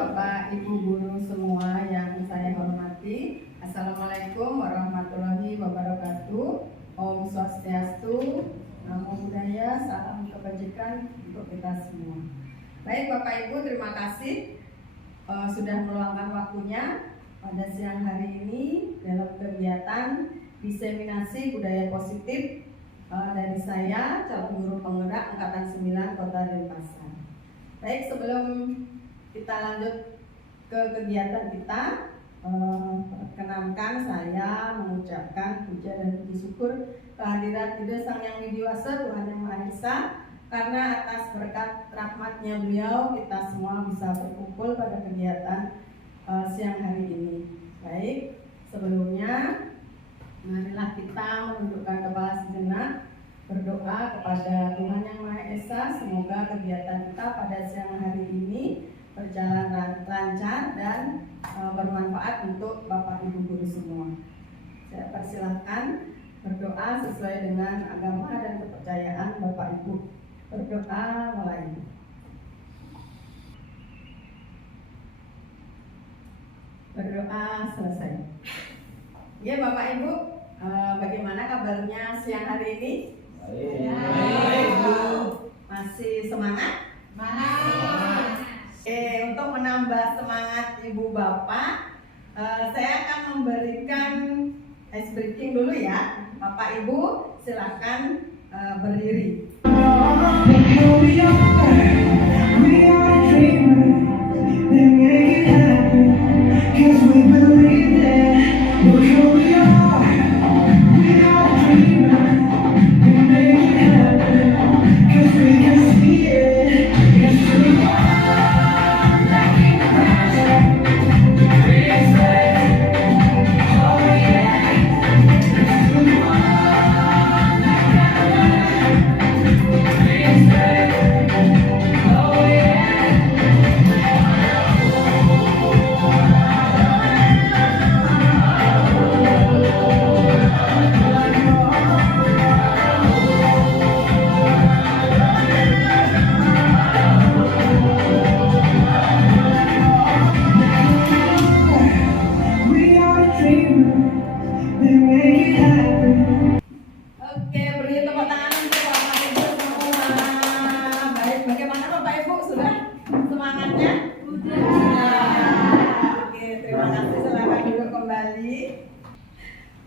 Bapak Ibu guru semua yang saya hormati. Assalamualaikum warahmatullahi wabarakatuh. Om Swastiastu, Namo Buddhaya, salam kebajikan untuk kita semua. Baik Bapak Ibu, terima kasih sudah meluangkan waktunya pada siang hari ini dalam kegiatan diseminasi budaya positif dari saya, calon guru penggerak Angkatan 9 Kota Denpasar. Baik, sebelum kita lanjut ke kegiatan kita, perkenankan saya mengucapkan puja dan puji syukur kehadirat Ida Sang Yang Widiwasa Tuhan Yang Maha Esa, karena atas berkat rahmatnya beliau kita semua bisa berkumpul pada kegiatan siang hari ini. Baik, sebelumnya marilah kita menundukkan kepala sejenak, berdoa kepada Tuhan Yang Maha Esa, semoga kegiatan kita pada siang hari ini berjalan lancar dan bermanfaat untuk Bapak Ibu guru semua. Saya persilahkan berdoa sesuai dengan agama dan kepercayaan Bapak Ibu. Berdoa mulai. Berdoa selesai. Ya Bapak Ibu, bagaimana kabarnya siang hari ini? Baik. Masih semangat? Semangat. Untuk menambah semangat Ibu Bapak, saya akan memberikan ice breaking dulu ya. Bapak Ibu silakan berdiri.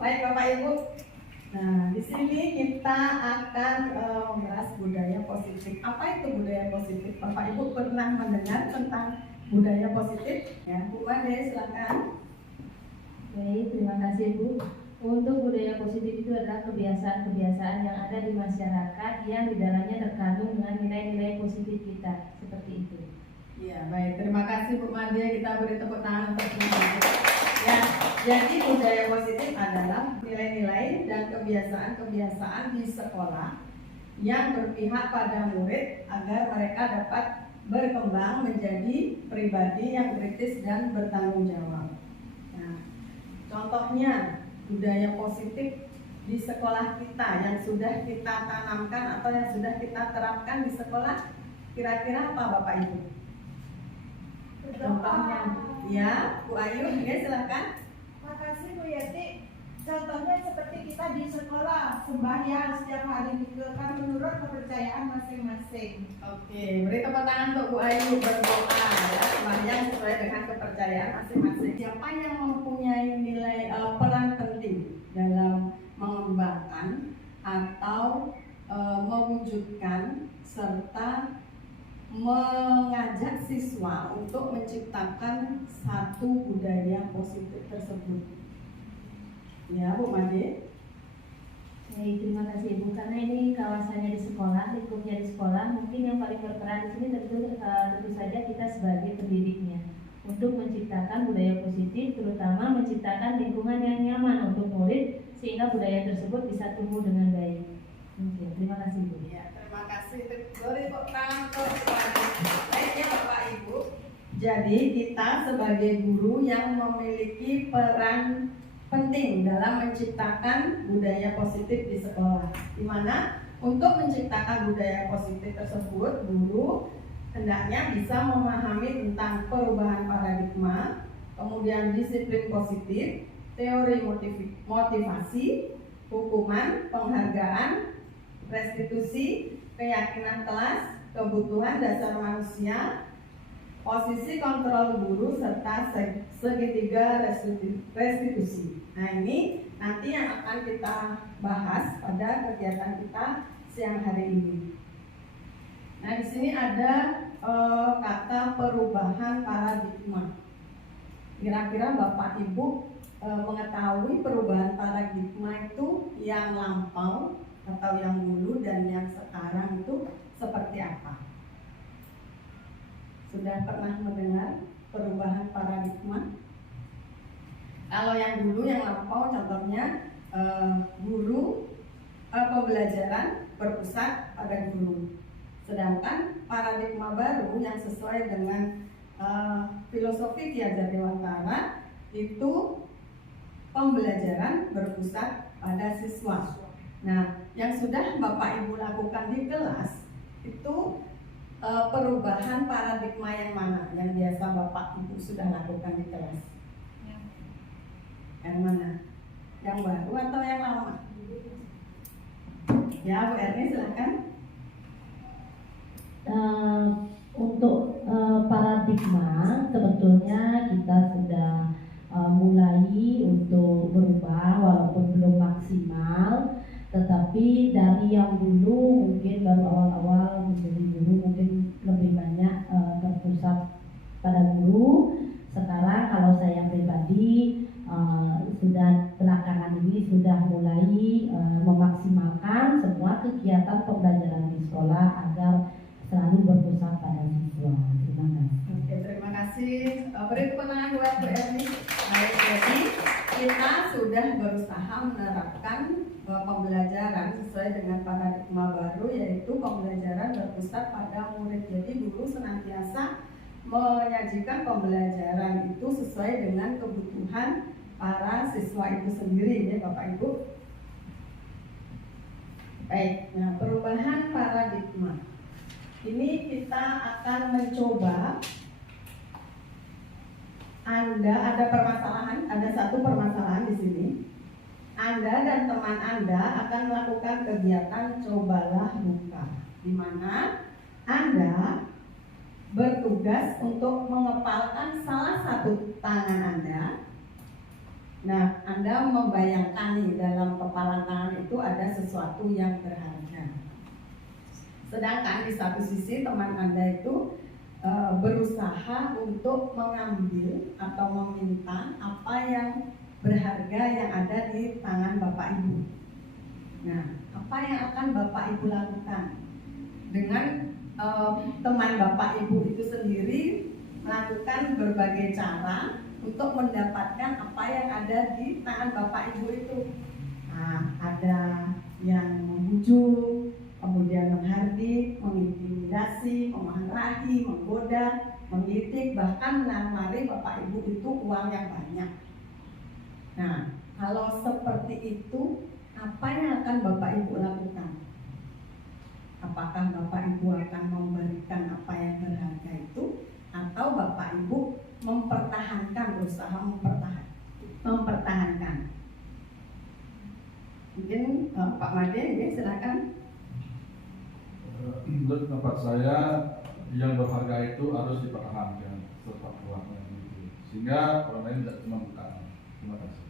Baik Bapak Ibu, nah di sini kita akan membahas budaya positif. Apa itu budaya positif? Bapak Ibu pernah mendengar tentang budaya positif? Ya, Bu Made, silakan. Baik, terima kasih Bu. Untuk budaya positif itu adalah kebiasaan-kebiasaan yang ada di masyarakat yang di dalamnya terkandung dengan nilai-nilai positif kita, seperti itu. Ya, baik. Terima kasih Bu Made. Kita beri tepuk tangan untuk Bu Made. Ya, jadi budaya positif adalah nilai-nilai dan kebiasaan-kebiasaan di sekolah yang berpihak pada murid agar mereka dapat berkembang menjadi pribadi yang kritis dan bertanggung jawab. Nah, contohnya budaya positif di sekolah kita yang sudah kita tanamkan atau yang sudah kita terapkan di sekolah, kira-kira apa Bapak Ibu? Contohnya, ya Bu Ayu, ya silakan. Makasih Bu Yati. Contohnya seperti kita di sekolah sembahyang setiap hari itu kan menurut kepercayaan masing-masing. Oke, beri tepuk tangan untuk Bu Ayu berdoa ya, sembahyang sesuai dengan kepercayaan masing-masing. Siapa yang mempunyai nilai peran penting dalam mengembangkan atau mewujudkan serta mengajak siswa untuk menciptakan satu budaya positif tersebut. Ya, Bu Made. Baik, terima kasih Bu. Karena ini kawasannya di sekolah, lingkupnya di sekolah, mungkin yang paling berperan di sini tentu saja kita sebagai pendidiknya untuk menciptakan budaya positif, terutama menciptakan lingkungan yang nyaman untuk murid sehingga budaya tersebut bisa tumbuh dengan baik. Oke, terima kasih Bu. Ya, terima kasih. Beri tepuk tangan untuk baiknya Bapak Ibu. Jadi kita sebagai guru yang memiliki peran penting dalam menciptakan budaya positif di sekolah, di mana untuk menciptakan budaya positif tersebut guru hendaknya bisa memahami tentang perubahan paradigma, kemudian disiplin positif, teori motivasi, hukuman, penghargaan, restitusi, keyakinan kelas, kebutuhan dasar manusia, posisi kontrol guru, serta segitiga restitusi. Nah, ini nanti yang akan kita bahas pada kegiatan kita siang hari ini. Nah, di sini ada kata perubahan paradigma. Kira-kira Bapak Ibu mengetahui perubahan paradigma itu yang lampau atau yang dulu dan yang sekarang itu seperti apa? Sudah pernah mendengar perubahan paradigma? Kalau yang dulu yang lampau contohnya pembelajaran berpusat pada guru. Sedangkan paradigma baru yang sesuai dengan filosofi Ki Hajar Dewantara itu pembelajaran berpusat pada siswa. Nah, yang sudah Bapak Ibu lakukan di kelas itu perubahan paradigma yang mana yang biasa Bapak Ibu sudah lakukan di kelas? Yang mana? Yang baru atau yang lama? Ya, Bu Erni silakan. Untuk paradigma sebetulnya kita sudah mulai untuk berubah walaupun belum maksimal, tetapi dari yang dulu mungkin baru awal-awal menjadi guru mungkin lebih banyak terpusat pada guru. Sekarang kalau saya pribadi sudah belakangan ini sudah mulai memaksimalkan semua kegiatan pembelajaran di sekolah agar selalu berpusat pada siswa. Terima kasih. Oke, terima kasih. Beri tepuk tangan buat Bu Erni. Baik, jadi kita sudah berusaha menerapkan pembelajaran sesuai dengan paradigma baru, yaitu pembelajaran berpusat pada murid. Jadi guru senantiasa menyajikan pembelajaran itu sesuai dengan kebutuhan para siswa itu sendiri, ya Bapak Ibu. Baik, nah perubahan paradigma ini kita akan mencoba. Anda ada permasalahan, ada satu permasalahan di sini. Anda dan teman Anda akan melakukan kegiatan cobalah buka, di mana Anda bertugas untuk mengepalkan salah satu tangan Anda. Nah, Anda membayangkan nih dalam kepalan tangan itu ada sesuatu yang berharga. Sedangkan di satu sisi teman Anda itu berusaha untuk mengambil atau meminta apa yang berharga yang ada di tangan Bapak Ibu. Nah, apa yang akan Bapak Ibu lakukan? Dengan teman Bapak Ibu itu sendiri melakukan berbagai cara untuk mendapatkan apa yang ada di tangan Bapak Ibu itu. Nah, ada yang membujuk, kemudian menghardik, mengintimidasi, memarahi, menggoda, menggigit, bahkan menamari Bapak Ibu itu uang yang banyak. Nah, kalau seperti itu, apa yang akan Bapak Ibu lakukan? Apakah Bapak Ibu akan memberikan apa yang berharga itu, atau Bapak Ibu berusaha mempertahankan? Mungkin Pak Made, ya, silakan. Menurut pendapat saya, yang berharga itu harus dipertahankan setelah keluarnya gitu. Sehingga orang lain tidak cuma buka. Terima kasih.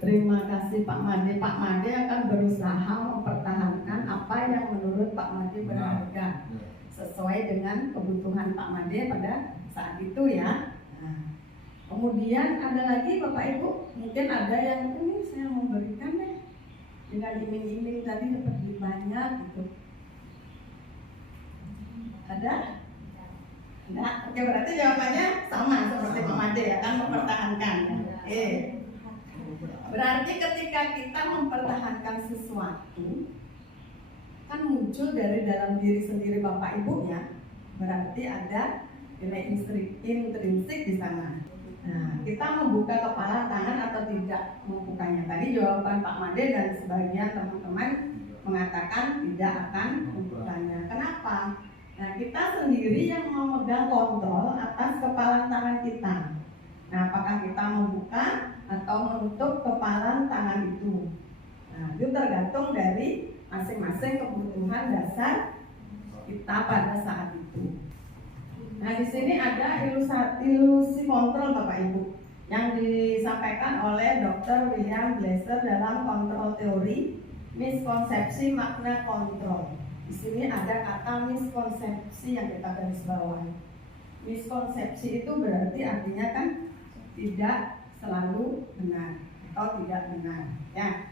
Terima kasih Pak Made. Pak Made akan berusaha mempertahankan apa yang menurut Pak Made berharga, sesuai dengan kebutuhan Pak Made pada saat itu, ya. Nah, kemudian ada lagi Bapak Ibu, mungkin ada yang ini saya memberikan deh, dengan iming-iming tadi dapat lebih banyak gitu. Ada? Enggak? Oke, berarti jawabannya sama seperti Pak Made, ya kan, mempertahankan. Berarti ketika kita mempertahankan sesuatu, kan muncul dari dalam diri sendiri Bapak Ibu, ya. Berarti ada nilai intrinsik di sana. Nah, kita membuka kepala tangan atau tidak membukanya. Tadi jawaban Pak Made dan sebagian teman-teman mengatakan tidak akan membukanya. Kenapa? Nah, kita sendiri yang memegang kontrol atas kepalan tangan kita. Nah, apakah kita membuka atau menutup kepalan tangan itu? Nah, itu tergantung dari masing-masing kebutuhan dasar kita pada saat itu. Nah, di sini ada ilusi kontrol Bapak Ibu yang disampaikan oleh Dr. William Glasser dalam kontrol teori miskonsepsi makna kontrol. Di sini ada kata miskonsepsi yang kita garis bawahi. Miskonsepsi itu berarti artinya kan tidak selalu benar atau tidak benar. Ya.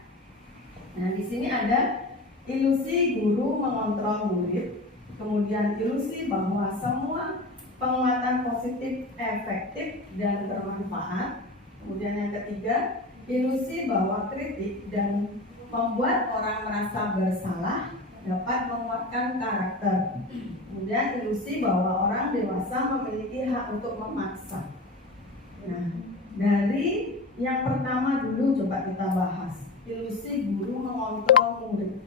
Nah, di sini ada ilusi guru mengontrol murid, kemudian ilusi bahwa semua penguatan positif efektif dan bermanfaat. Kemudian yang ketiga, ilusi bahwa kritik dan membuat orang merasa bersalah dapat menguatkan karakter. Kemudian ilusi bahwa orang dewasa memiliki hak untuk memaksa. Nah, dari yang pertama dulu coba kita bahas, ilusi guru mengontrol murid.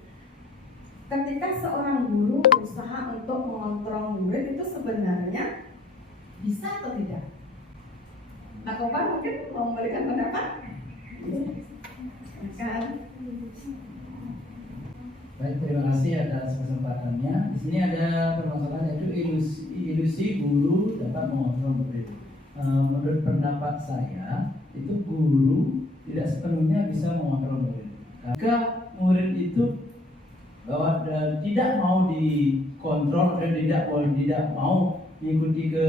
Ketika seorang guru berusaha untuk mengontrol murid itu sebenarnya bisa atau tidak? Nah, Kopan mungkin mau memberikan pendapat? Kan? Baik, terima kasih atas kesempatannya. Di sini ada permasalahan yaitu ilusi guru dapat mengontrol murid. Menurut pendapat saya, itu guru tidak sepenuhnya bisa mengontrol murid. Jika murid itu bahwa tidak mau dikontrol dan tidak mau mengikuti ke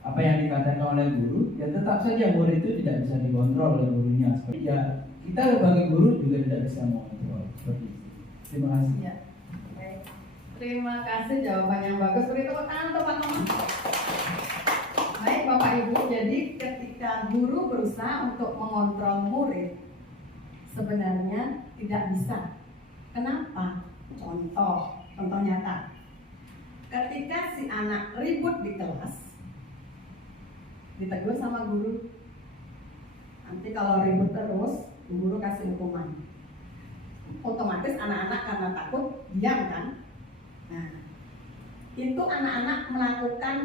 apa yang dikatakan oleh guru, ya tetap saja murid itu tidak bisa dikontrol oleh gurunya. Ya, kita sebagai guru juga tidak bisa mengontrol seperti itu. Terima kasih. Ya. Baik. Terima kasih jawaban yang bagus. Beri tepuk tangan untuk Pak Noman. Baik Bapak Ibu, jadi ketika guru berusaha untuk mengontrol murid, sebenarnya tidak bisa. Kenapa? Contoh nyata. Ketika si anak ribut di kelas, ditegur sama guru. Nanti kalau ribut terus, guru kasih hukuman. Otomatis anak-anak karena takut diam kan. Nah, itu anak-anak melakukan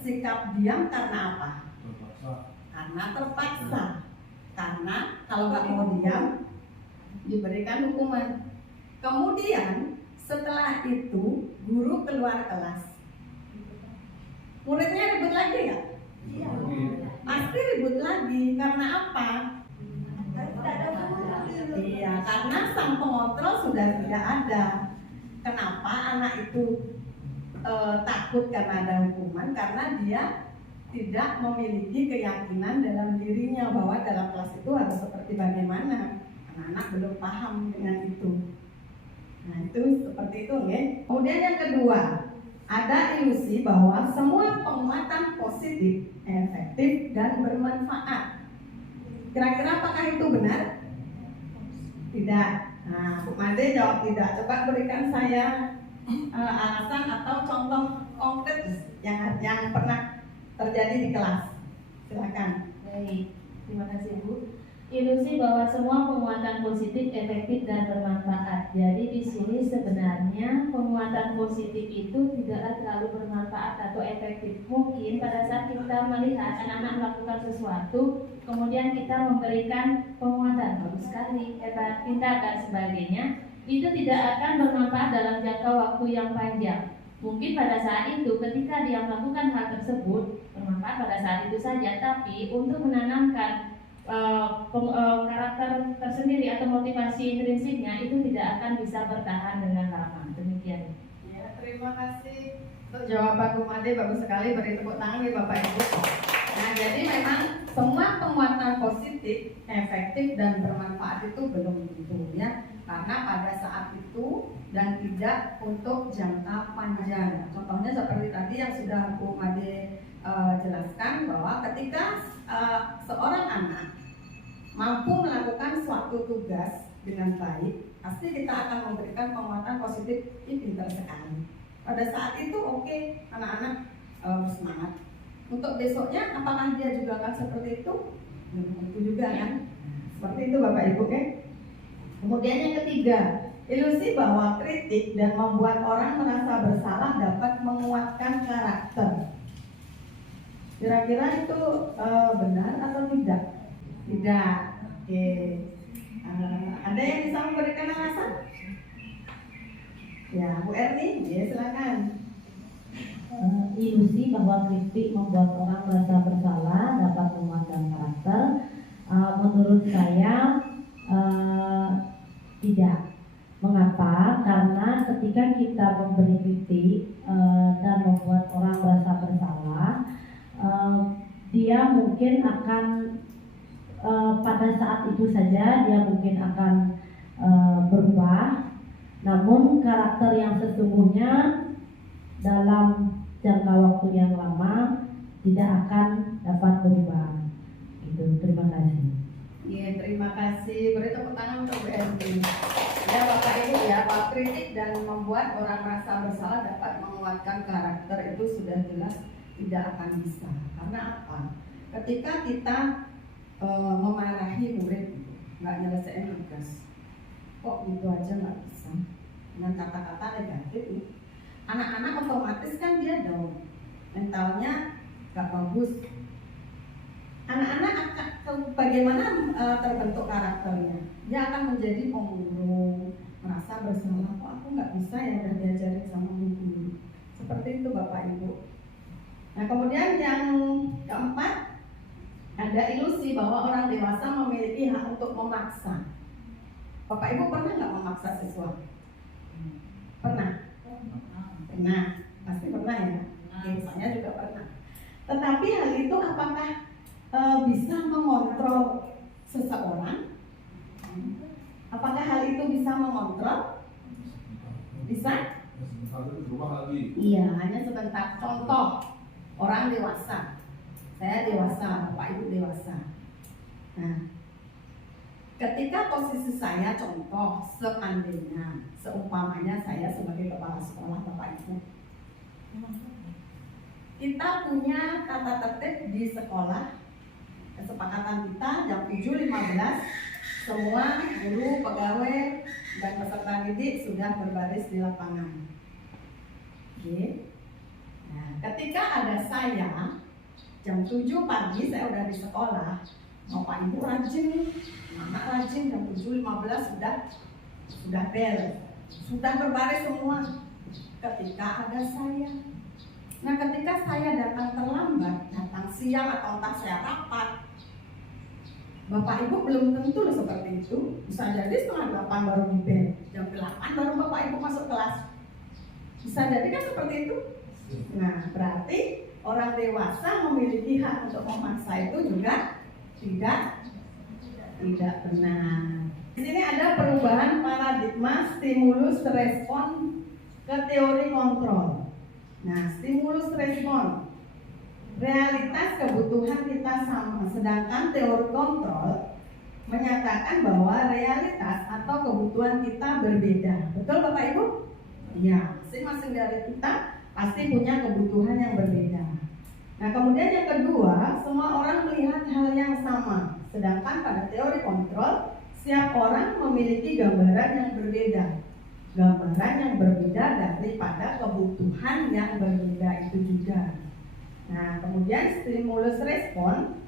sikap diam karena apa? Karena terpaksa. Karena kalau nggak mau diam diberikan hukuman. Kemudian setelah itu guru keluar kelas, muridnya ribut lagi ya? Iya. Pasti ribut lagi. Karena apa? Iya, karena sang pengontrol sudah tidak ada. Kenapa anak itu takut karena ada hukuman? Karena dia tidak memiliki keyakinan dalam dirinya bahwa dalam kelas itu harus seperti bagaimana. Anak-anak belum paham dengan itu. Nah, itu seperti itu, ya. Kemudian yang kedua, ada ilusi bahwa semua penguatan positif, efektif, dan bermanfaat. Kira-kira apakah itu benar? Tidak. Nah, Bu Made jawab tidak. Coba berikan saya alasan atau contoh konkret yang pernah terjadi di kelas. Silakan. Baik, terima kasih Bu. Ilusi bahwa semua penguatan positif, efektif, dan bermanfaat. Jadi di sini sebenarnya penguatan positif itu tidaklah terlalu bermanfaat atau efektif. Mungkin pada saat kita melihat anak-anak melakukan sesuatu, kemudian kita memberikan penguatan, bagus sekali, hebat, pintar, dan sebagainya, itu tidak akan bermanfaat dalam jangka waktu yang panjang. Mungkin pada saat itu ketika dia melakukan hal tersebut bermanfaat pada saat itu saja, tapi untuk menanamkan karakter tersendiri atau motivasi intrinsiknya itu tidak akan bisa bertahan dengan lama. Demikian. Ya, terima kasih untuk jawaban Bu Made, bagus sekali. Beri tepuk tangan ya Bapak Ibu. Nah, jadi memang semua penguatan positif, efektif, dan bermanfaat itu belum tentu ya, karena pada saat itu dan tidak untuk jangka panjang. Contohnya seperti tadi yang sudah Bu Made jelaskan bahwa ketika seorang anak mampu melakukan suatu tugas dengan baik, pasti kita akan memberikan penguatan positif. Ini pintar sekali. Pada saat itu oke, anak-anak semangat. Untuk besoknya apakah dia juga akan seperti itu? Itu juga kan. Seperti itu Bapak Ibu ya. Kemudian yang ketiga, Ilusi bahwa kritik dan membuat orang merasa bersalah dapat menguatkan karakter. Kira-kira itu benar atau tidak? Tidak. Oke. Ada yang bisa memberikan alasan? Ya, Bu Erni, ya silakan. Ilusi bahwa kritik membuat orang merasa bersalah dapat menguatkan karakter. Menurut saya tidak. Mengapa? Karena ketika kita memberi kritik dan membuat orang merasa bersalah, dia mungkin akan pada saat itu saja dia mungkin akan berubah. Namun karakter yang sesungguhnya dalam jangka waktu yang lama tidak akan dapat berubah. Itu. Terima kasih. Iya, terima kasih. Beri tepuk tangan untuk Bu Erni. Ya Bapak Ibu ya, bahwa kritik dan membuat orang merasa bersalah dapat menguatkan karakter itu sudah jelas tidak akan bisa. Karena apa? Ketika kita memarahi murid nggak nyelesain tugas, kok gitu aja nggak bisa dengan kata-kata negatif, anak-anak otomatis kan dia down, mentalnya nggak bagus. Anak-anak akan bagaimana terbentuk karakternya? Dia akan menjadi pemurung, merasa bersalah. Kok aku nggak bisa yang udah diajarin sama guru? Seperti itu Bapak Ibu. Nah kemudian yang keempat, ada ilusi bahwa orang dewasa memiliki hak untuk memaksa. Bapak Ibu pernah nggak memaksa sesuatu? Pernah? Pernah, pasti pernah ya. Saya juga pernah. Tetapi hal itu apakah bisa mengontrol seseorang? Apakah hal itu bisa mengontrol? Bisa? Iya, hanya sebentar. Contoh, orang dewasa. Saya dewasa, Bapak Ibu dewasa. Nah, ketika posisi saya, contoh, seandainya, seumpamanya saya sebagai kepala sekolah Bapak Ibu, kita punya tata tertib di sekolah. Kesepakatan kita jam 7.15 semua guru, pegawai, dan peserta didik sudah berbaris di lapangan. Oke. Nah, ketika ada saya jam 7 pagi saya udah di sekolah, Bapak Ibu rajin, anak rajin jam 7.15 sudah bel, sudah berbaris semua. Ketika ada saya, nah ketika saya datang terlambat, datang siang atau entah saya rapat, Bapak Ibu belum tentu loh seperti itu. Bisa jadi setengah 8 baru di bel, jam 8 baru Bapak Ibu masuk kelas. Bisa jadi kan seperti itu. Nah berarti orang dewasa memiliki hak untuk memaksa itu juga tidak benar. Di sini ada perubahan paradigma stimulus respon ke teori kontrol. Nah, stimulus respon, realitas kebutuhan kita sama, sedangkan teori kontrol menyatakan bahwa realitas atau kebutuhan kita berbeda. Betul Bapak Ibu? Iya, masing-masing dari kita pasti punya kebutuhan yang berbeda. Nah, kemudian yang kedua, semua orang melihat hal yang sama, sedangkan pada teori kontrol, setiap orang memiliki gambaran yang berbeda. Gambaran yang berbeda daripada kebutuhan yang berbeda itu juga. Nah, kemudian stimulus respon,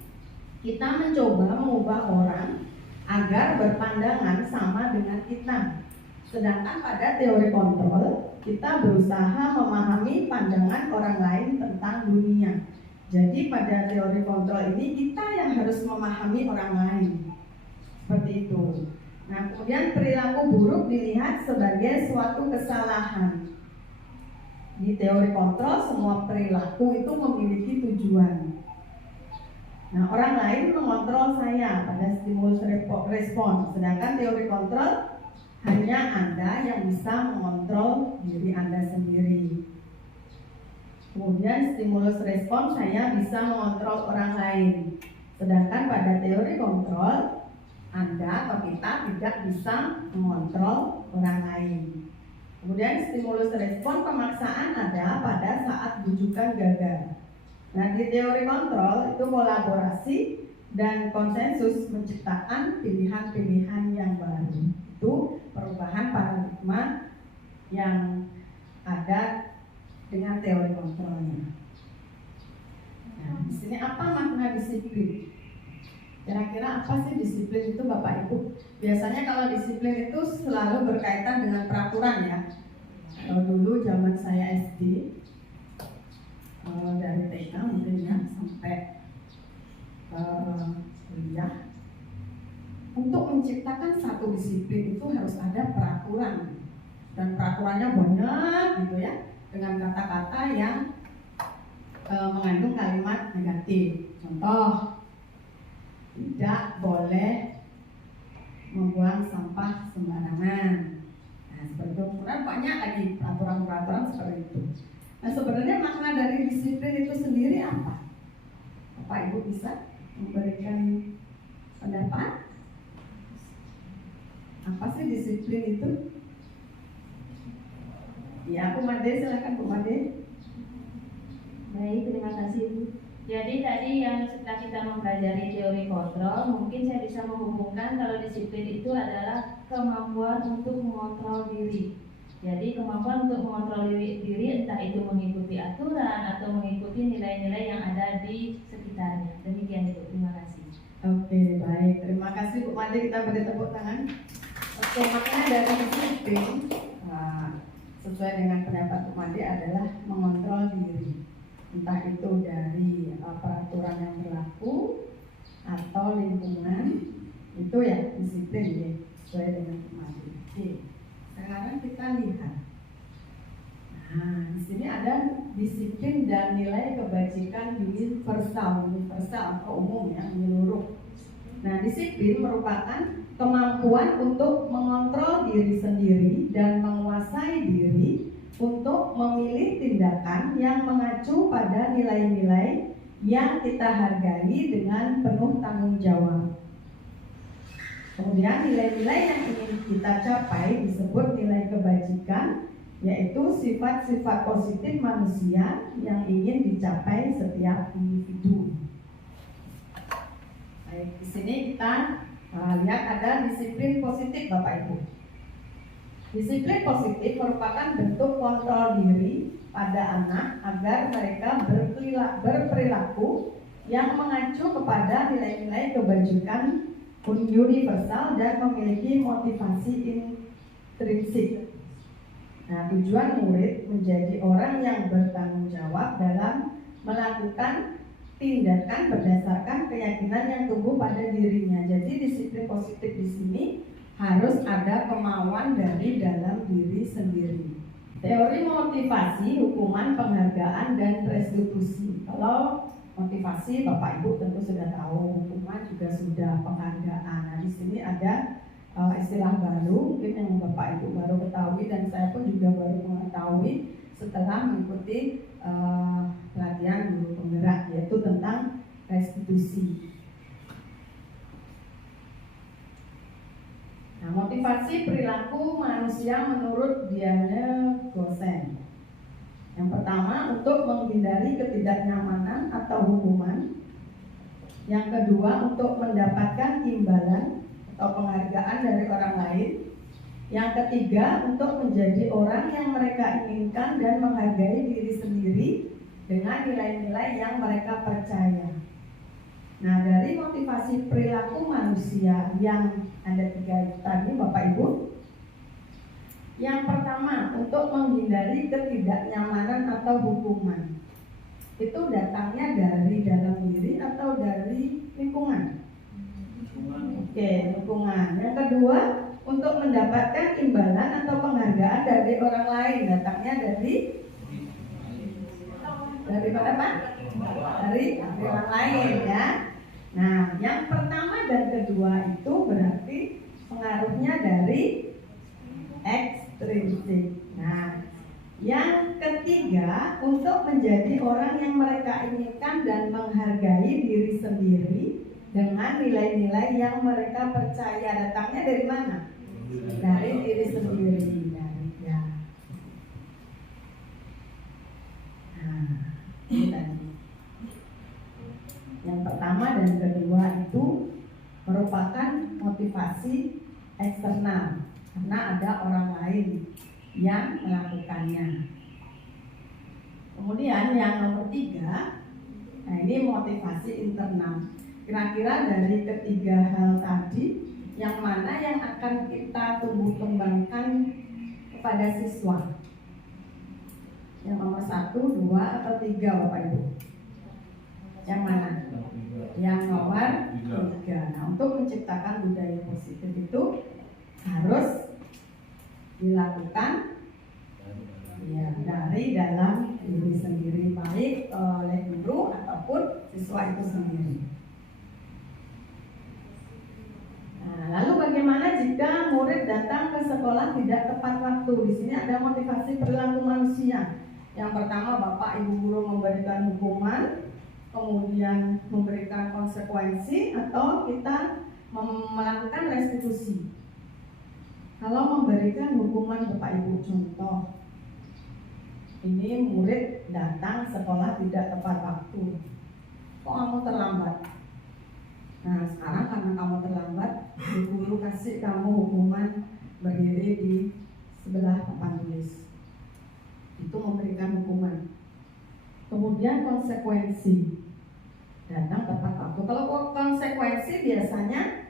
kita mencoba mengubah orang agar berpandangan sama dengan kita. Sedangkan pada teori kontrol, kita berusaha memahami pandangan orang lain tentang dunia. Jadi pada teori kontrol ini kita yang harus memahami orang lain. Seperti itu. Nah, kemudian perilaku buruk dilihat sebagai suatu kesalahan. Di teori kontrol semua perilaku itu memiliki tujuan. Nah, orang lain mengontrol saya pada stimulus respon, sedangkan teori kontrol hanya Anda yang bisa mengontrol diri Anda sendiri. Kemudian stimulus respon saya bisa mengontrol orang lain, sedangkan pada teori kontrol Anda atau kita tidak bisa mengontrol orang lain. Kemudian stimulus respon pemaksaan ada pada saat bujukan gagal. Nah, di teori kontrol itu kolaborasi dan konsensus menciptakan pilihan-pilihan yang baru. Itu perubahan paradigma yang ada dengan teori kontrolnya. Nah, di sini apa makna disiplin? Kira-kira apa sih disiplin itu Bapak Ibu? Biasanya kalau disiplin itu selalu berkaitan dengan peraturan ya. Kalau dulu zaman saya SD, dari TK mungkin ya sampai kuliah, untuk menciptakan satu disiplin itu harus ada peraturan, dan peraturannya banyak gitu ya, dengan kata-kata yang mengandung kalimat negatif. Contoh, tidak boleh membuang sampah sembarangan. Nah, seperti itu. Kemudian banyak lagi peraturan-peraturan seperti itu. Nah, sebenarnya makna dari disiplin itu sendiri apa? Bapak Ibu bisa memberikan pendapat? Apa sih disiplin itu? Ya, Bu Made, silakan Bu Made. Baik, terima kasih Bu. Jadi tadi yang setelah kita mempelajari teori kontrol, mungkin saya bisa menghubungkan kalau disiplin itu adalah kemampuan untuk mengontrol diri. Jadi kemampuan untuk mengontrol diri entah itu mengikuti aturan atau mengikuti nilai-nilai yang ada di sekitarnya. Demikian Bu, terima kasih. Oke, baik. Terima kasih Bu Made, kita beri tepuk tangan. Oke, makanya dari disiplin sesuai dengan pendapat Bu Made adalah mengontrol diri. Entah itu dari peraturan yang berlaku atau lingkungan, itu ya disiplin ya, sesuai dengan Bu Made. Oke, sekarang kita lihat. Nah, di sini ada disiplin dan nilai kebajikan universal atau umum yang menyeluruh. Nah, disiplin merupakan kemampuan untuk mengontrol diri sendiri dan menguasai diri untuk memilih tindakan yang mengacu pada nilai-nilai yang kita hargai dengan penuh tanggung jawab. Kemudian nilai-nilai yang ingin kita capai disebut nilai kebajikan, yaitu sifat-sifat positif manusia yang ingin dicapai setiap individu. Baik, di sini kita lihat ada disiplin positif Bapak Ibu. Disiplin positif merupakan bentuk kontrol diri pada anak agar mereka berperilaku yang mengacu kepada nilai-nilai kebajikan universal dan memiliki motivasi intrinsik. Nah, tujuan murid menjadi orang yang bertanggung jawab dalam melakukan tindakan berdasarkan keyakinan yang tumbuh pada dirinya. Jadi disiplin positif di sini harus ada kemauan dari dalam diri sendiri. Teori motivasi, hukuman, penghargaan, dan restitusi. Kalau motivasi Bapak Ibu tentu sudah tahu, hukuman juga sudah, penghargaan. Nah, di sini ada istilah baru mungkin yang Bapak Ibu baru ketahui dan saya pun juga baru mengetahui setelah mengikuti pelatihan guru penggerak, yaitu tentang restitusi. Nah, motivasi perilaku manusia menurut Diane Gosen. Yang pertama, untuk menghindari ketidaknyamanan atau hukuman. Yang kedua, untuk mendapatkan imbalan atau penghargaan dari orang lain. Yang ketiga, untuk menjadi orang yang mereka inginkan dan menghargai diri sendiri dengan nilai-nilai yang mereka percaya. Nah, dari motivasi perilaku manusia yang ada 3 tadi Bapak Ibu. Yang pertama, untuk menghindari ketidaknyamanan atau hukuman. Itu datangnya dari dalam diri atau dari lingkungan? Oke, lingkungan. Yang kedua, untuk mendapatkan imbalan atau penghargaan dari orang lain. Datangnya dari mana Pak? Dari orang lain ya. Nah, yang pertama dan kedua itu berarti pengaruhnya dari ekstrinsik. Nah, yang ketiga, untuk menjadi orang yang mereka inginkan dan menghargai diri sendiri dengan nilai-nilai yang mereka percaya. Datangnya dari mana? Dari diri sendiri. Ya. Nah, ini tadi. Yang pertama dan kedua itu merupakan motivasi eksternal. karena ada orang lain yang melakukannya. Kemudian yang nomor 3, nah ini motivasi internal. Kira-kira dari ketiga hal tadi, yang mana yang akan kita tumbuh kembangkan kepada siswa? Yang nomor 1, 2, atau 3 Bapak Ibu? Yang mana? Yang nomor 3. Nah, untuk menciptakan budaya positif itu harus dilakukan ya dari dalam diri sendiri, baik oleh guru ataupun siswa itu sendiri. Nah, lalu bagaimana jika murid datang ke sekolah tidak tepat waktu? Di sini ada motivasi perilaku manusia. Yang pertama, Bapak Ibu guru memberikan hukuman, kemudian memberikan konsekuensi, atau kita melakukan restitusi. Kalau memberikan hukuman, Bapak Ibu, contoh, ini murid datang sekolah tidak tepat waktu. Kok kamu terlambat? Nah, sekarang karena kamu terlambat, guru kasih kamu hukuman berdiri di sebelah papan tulis. Itu memberikan hukuman. Kemudian konsekuensi, datang tepat waktu. Kalau konsekuensi biasanya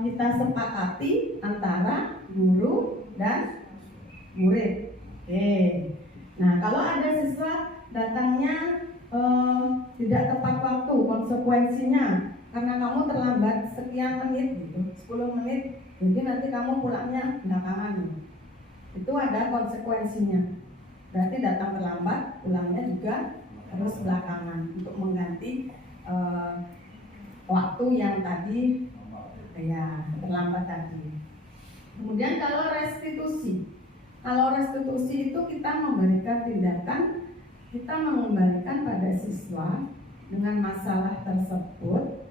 kita sepakati antara guru dan murid. Oke. Nah, kalau ada siswa datangnya tidak tepat waktu, konsekuensinya karena kamu terlambat sekian menit gitu, 10 menit, jadi nanti kamu pulangnya belakangan. Itu ada konsekuensinya. Berarti datang terlambat, pulangnya juga harus belakangan untuk mengganti waktu yang tadi ya terlambat tadi. Kemudian kalau restitusi itu kita memberikan tindakan, kita mengembalikan pada siswa dengan masalah tersebut,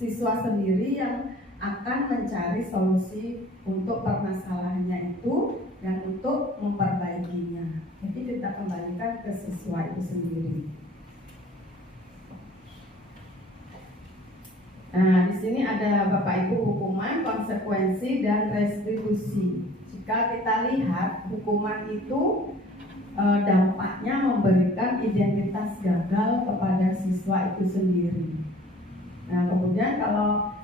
siswa sendiri yang akan mencari solusi untuk permasalahannya itu dan untuk memperbaikinya. Jadi kita kembalikan ke siswa itu sendiri. Nah, di sini ada Bapak Ibu hukuman, konsekuensi, dan restitusi. Jika kita lihat hukuman itu dampaknya memberikan identitas gagal kepada siswa itu sendiri. Nah, kemudian kalau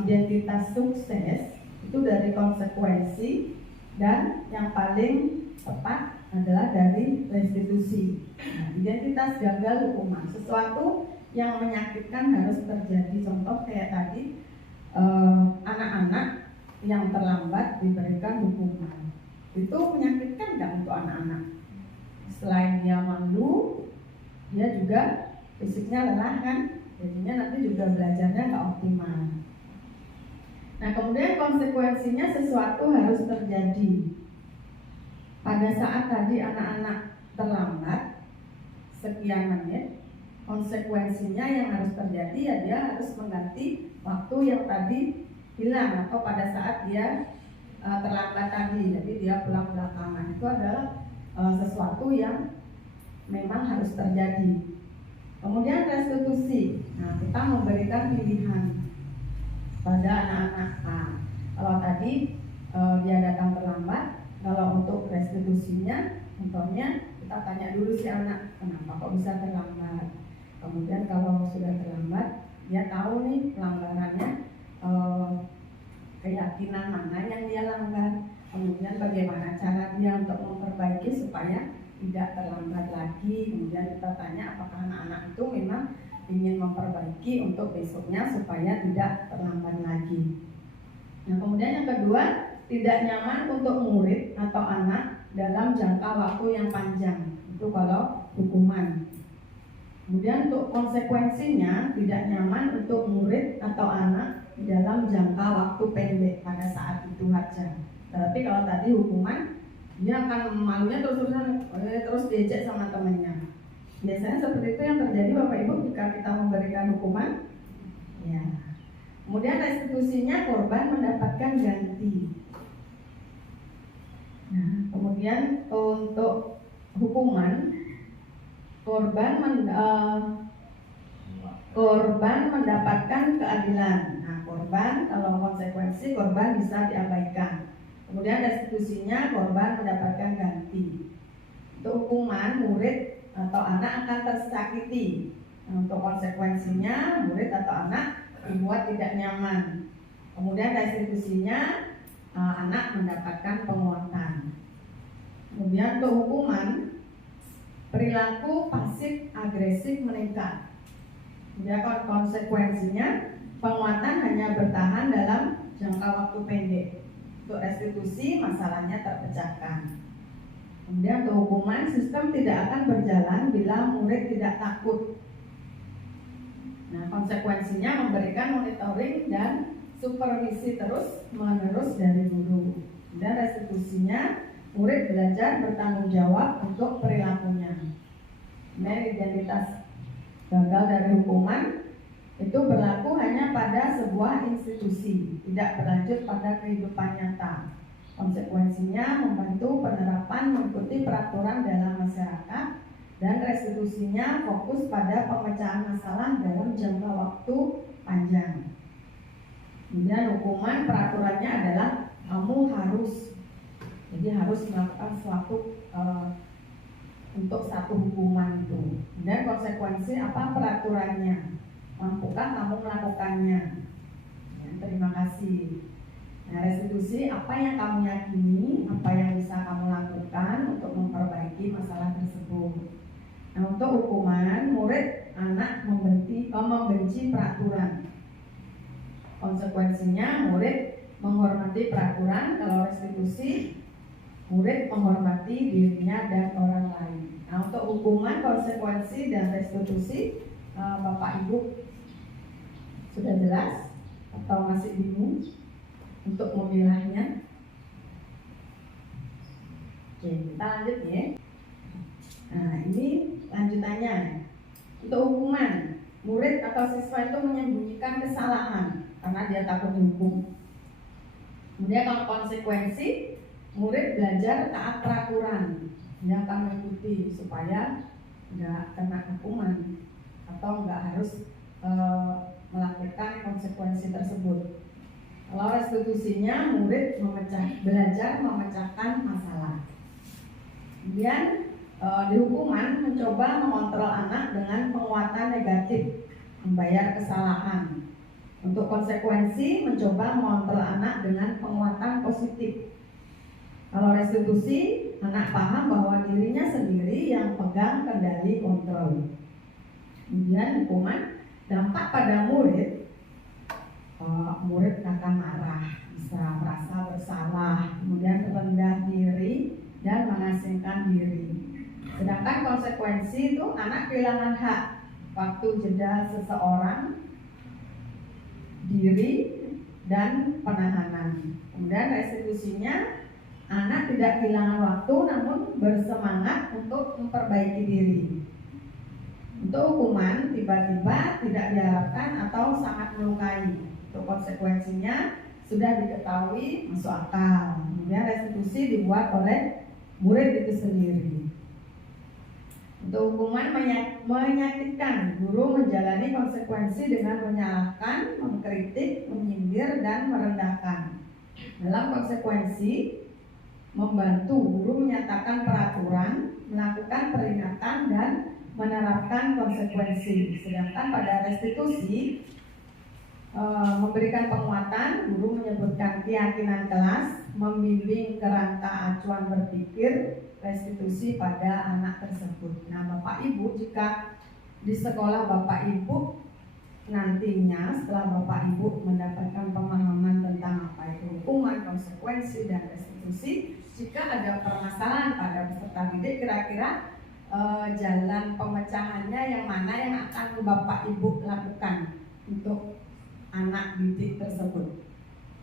identitas sukses itu dari konsekuensi, dan yang paling tepat adalah dari restitusi. Nah, identitas gagal hukuman, sesuatu yang menyakitkan harus terjadi. Contoh kayak tadi, anak-anak yang terlambat diberikan hukuman, itu menyakitkan nggak untuk anak-anak? Selain dia malu, dia juga fisiknya lelah kan, jadinya nanti juga belajarnya nggak optimal. Nah, kemudian konsekuensinya sesuatu harus terjadi. Pada saat tadi anak-anak terlambat sekian menit, konsekuensinya yang harus terjadi ya dia harus mengganti waktu yang tadi hilang, atau pada saat dia terlambat tadi, jadi dia pulang belakangan. Itu adalah sesuatu yang memang harus terjadi. Kemudian restitusi. Nah, kita memberikan pilihan pada anak-anak. Nah, kalau tadi dia datang terlambat, kalau untuk restitusinya, contohnya kita tanya dulu si anak, kenapa kok bisa terlambat. Kemudian kalau sudah terlambat, dia tahu nih pelanggarannya, keyakinan mana yang dia langgar, kemudian bagaimana cara dia untuk memperbaiki supaya tidak terlambat lagi. Kemudian kita tanya apakah anak-anak itu memang ingin memperbaiki untuk besoknya supaya tidak terlambat lagi. Nah, kemudian yang kedua, tidak nyaman untuk murid atau anak dalam jangka waktu yang panjang. Itu kalau hukuman. Kemudian untuk konsekuensinya, tidak nyaman untuk murid atau anak dalam jangka waktu pendek pada saat itu saja. Tapi kalau tadi hukuman, dia akan malunya terus diejek sama temannya. Biasanya seperti itu yang terjadi Bapak Ibu jika kita memberikan hukuman. Ya. Kemudian restitusinya, korban mendapatkan ganti. Nah, kemudian untuk hukuman, korban mendapatkan keadilan. Nah, korban kalau konsekuensi korban bisa diabaikan. Kemudian restitusinya korban mendapatkan ganti. Untuk hukuman, murid atau anak akan tersakiti. Nah, untuk konsekuensinya, murid atau anak dibuat tidak nyaman. Kemudian restitusinya, anak mendapatkan penguatan. Kemudian untuk hukuman, perilaku pasif agresif meningkat. Jadi konsekuensinya, penguatan hanya bertahan dalam jangka waktu pendek. Untuk restitusi, masalahnya terpecahkan. Kemudian untuk hukuman, sistem tidak akan berjalan bila murid tidak takut. Nah, konsekuensinya memberikan monitoring dan supervisi terus menerus dari guru. Dan restitusinya, murid belajar bertanggung jawab untuk perilakunya. Nah, identitas gagal dari hukuman itu berlaku hanya pada sebuah institusi, tidak berlanjut pada kehidupan nyata. Konsekuensinya membantu penerapan mengikuti peraturan dalam masyarakat, dan restitusinya fokus pada pemecahan masalah dalam jangka waktu panjang. Kemudian hukuman peraturannya adalah kamu harus, jadi harus melakukan suatu untuk satu hukuman itu. Dan konsekuensi apa peraturannya? Mampukah kamu melakukannya? Ya, terima kasih. Nah, restitusi apa yang kamu yakini, apa yang bisa kamu lakukan untuk memperbaiki masalah tersebut. Nah, untuk hukuman, murid anak membenci peraturan. Konsekuensinya, murid menghormati peraturan. Kalau restitusi, murid menghormati dirinya dan orang lain. Nah, untuk hukuman, konsekuensi, dan restitusi, Bapak Ibu sudah jelas atau masih bingung untuk memilahnya? Oke, kita lanjut ya. Nah, ini lanjutannya. Untuk hukuman, murid atau siswa itu menyembunyikan kesalahan karena dia takut dihukum. Kemudian kalau konsekuensi, murid belajar taat peraturan. Dia akan mengikuti supaya nggak kena hukuman atau nggak harus melakukan konsekuensi tersebut. Kalau restitusinya, murid belajar memecahkan masalah. Kemudian di hukuman mencoba mengontrol anak dengan penguatan negatif, membayar kesalahan. Untuk konsekuensi mencoba mengontrol anak dengan penguatan positif. Kalau restitusi, anak paham bahwa dirinya sendiri yang pegang kendali kontrol. Kemudian hukuman, dampak pada murid, murid akan marah, bisa merasa bersalah, kemudian rendah diri dan mengasingkan diri. Sedangkan konsekuensi itu anak kehilangan hak, waktu jeda seseorang, diri, dan penahanan. Kemudian restitusinya, anak tidak kehilangan waktu namun bersemangat untuk memperbaiki diri. Untuk hukuman, tiba-tiba tidak diharapkan atau sangat melukai. Untuk konsekuensinya sudah diketahui masuk akal. Kemudian restitusi dibuat oleh murid itu sendiri. Untuk hukuman menyakitkan, guru menjalani konsekuensi dengan menyalahkan, mengkritik, menyindir, dan merendahkan. Dalam konsekuensi, membantu guru menyatakan peraturan, melakukan peringatan, dan menerapkan konsekuensi. Sedangkan pada restitusi, memberikan penguatan, guru menyebutkan keyakinan kelas, membimbing kerangka acuan berpikir, restitusi pada anak tersebut. Nah, Bapak Ibu, jika di sekolah Bapak Ibu nantinya setelah Bapak Ibu mendapatkan pemahaman tentang apa itu hukuman, konsekuensi, dan restitusi, jika ada permasalahan pada peserta didik, kira-kira jalan pemecahannya yang mana yang akan Bapak Ibu lakukan untuk anak didik tersebut?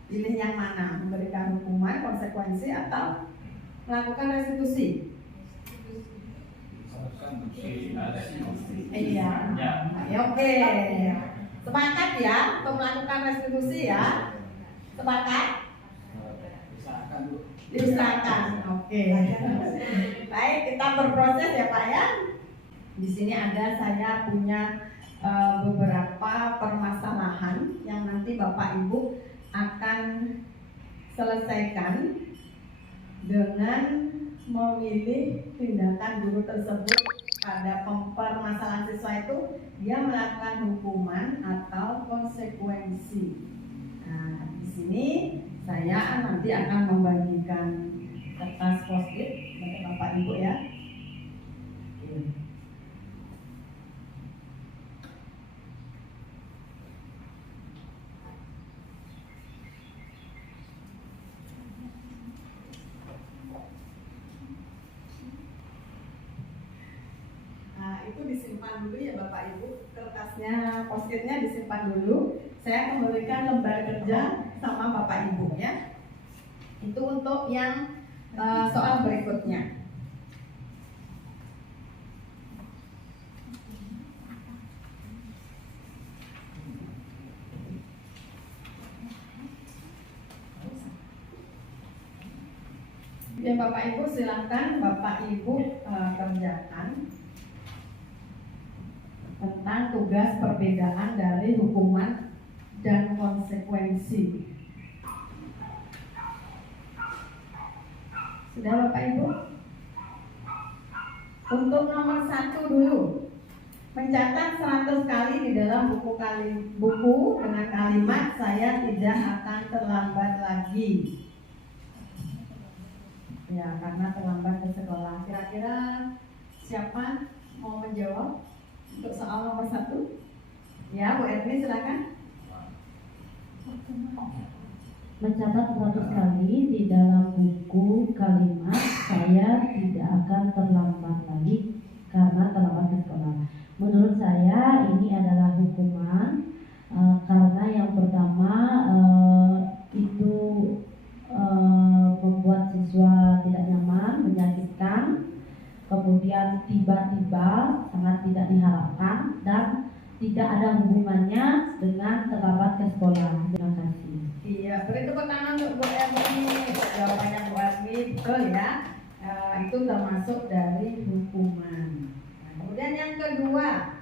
Pilih yang mana? Memberikan hukuman, konsekuensi, atau melakukan restitusi? Iya. Ya, oke. Sepakat ya untuk melakukan restitusi ya? Sepakat? Diusahakan. Oke. Baik, kita berproses ya Pak ya. Di sini saya punya beberapa permasalahan yang nanti Bapak Ibu akan selesaikan dengan memilih tindakan guru tersebut pada permasalahan siswa itu dia melakukan hukuman atau konsekuensi. Nah, di sini saya nanti akan membagikan kertas post-it untuk Bapak Ibu ya. Nah, itu disimpan dulu ya Bapak Ibu, kertasnya, post-itnya disimpan dulu. Saya kembalikan lembar kerja sama Bapak Ibu ya. Itu untuk yang soal berikutnya. Ya Bapak Ibu silakan Bapak Ibu kerjakan tentang tugas perbedaan dari hukuman dan konsekuensi. Sudah Bapak Ibu? Untuk nomor 1 dulu, mencatat 100 kali di dalam buku dengan kalimat saya tidak akan terlambat lagi. Ya, karena terlambat ke sekolah. Kira-kira siapa mau menjawab untuk soal nomor 1? Ya, Bu Erni silakan. Mencatat 100 kali di dalam buku kalimat saya tidak akan terlambat lagi karena terlambat ke sekolah. Menurut saya ini adalah hukuman karena yang pertama itu membuat siswa tidak nyaman, menyakitkan, kemudian tiba-tiba sangat tidak diharapkan dan tidak ada hubungannya dengan terlambat ke sekolah. Terima kasih. Iya, beri tepuk tangan untuk Bu Erni. Jawabannya Bu Erni betul ya. Itu termasuk dari hukuman. Nah, kemudian yang kedua,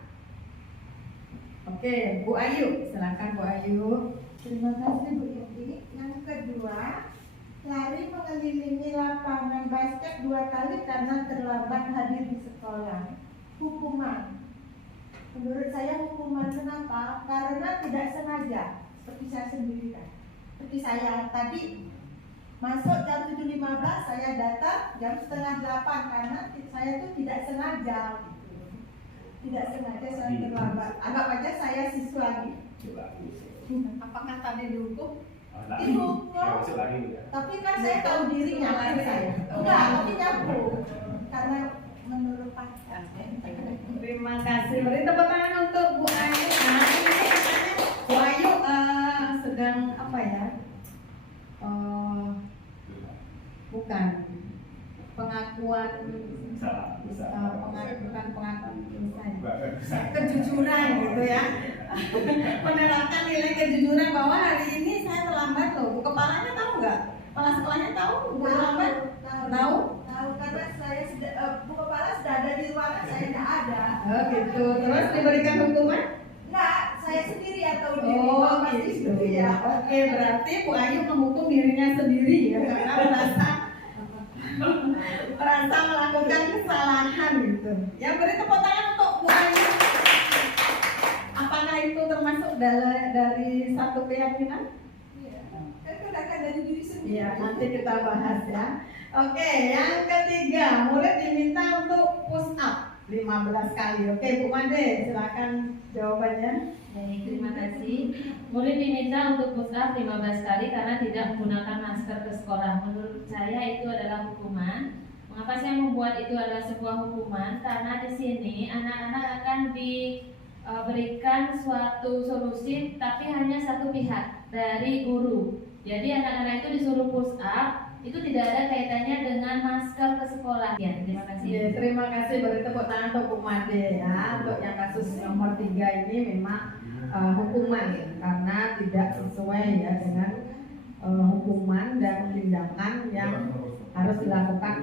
oke, Bu Ayu, silakan Bu Ayu. Terima kasih Bu Yenti. Yang kedua, lari mengelilingi lapangan basket 2 kali karena terlambat hadir di sekolah. Hukuman. Menurut saya hukuman kenapa? Karena tidak sengaja. Seperti saya sendiri kan. Seperti saya tadi masuk jam 7.15, saya datang jam 7:30 karena saya itu tidak sengaja gitu. Tidak sengaja saya terlambat. Anggap aja saya siswa gitu. Apakah tadi dihukum? Dihukum. Tapi kan saya tahu diri nyapu saya. Enggak, tapi nyapu. Karena menurut Pak. Terima kasih. Beri tepuk tangan untuk Bu Ayu. Nah, ini katanya Bu Ayu sedang apa ya? Bukan pengakuan kejujuran gitu ya. Menerapkan nilai kejujuran bahwa hari ini saya terlambat loh. Bu kepalanya tahu nggak? Kepala sekolahnya tahu Bu terlambat? Tahu? Tahu karena saya Bu kepala sudah ada di ruangan, saya tidak ada. Oh gitu. Terus diberikan hukuman? Enggak, saya sendiri atau diri Oh Bapak gitu sendiri ya. Oke, berarti Bu Ayu menghukum dirinya sendiri ya karena merasa melakukan kesalahan gitu. Yang beri tepuk tangan untuk Bu Ayu. Apakah itu termasuk dari satu keyakinan? Iya. Kan kedakan dari diri sendiri. Iya, nanti kita bahas ya. Oke, yang ketiga, murid diminta untuk push up 15 kali. Oke, Bu Made, silakan jawabannya. Baik, terima kasih. Murid diminta untuk push up 15 kali karena tidak menggunakan masker ke sekolah. Menurut saya itu adalah hukuman. Mengapa saya membuat itu adalah sebuah hukuman? Karena di sini anak-anak akan diberikan suatu solusi, tapi hanya satu pihak dari guru. Jadi anak-anak itu disuruh push up. Itu tidak ada kaitannya dengan masker ke sekolah. Ya, terima kasih. Ya, terima kasih. Beri tepuk tangan untuk Bu Made ya. Untuk yang kasus nomor 3 ini memang hukuman ya, karena tidak sesuai ya dengan hukuman dan tindakan yang harus dilakukan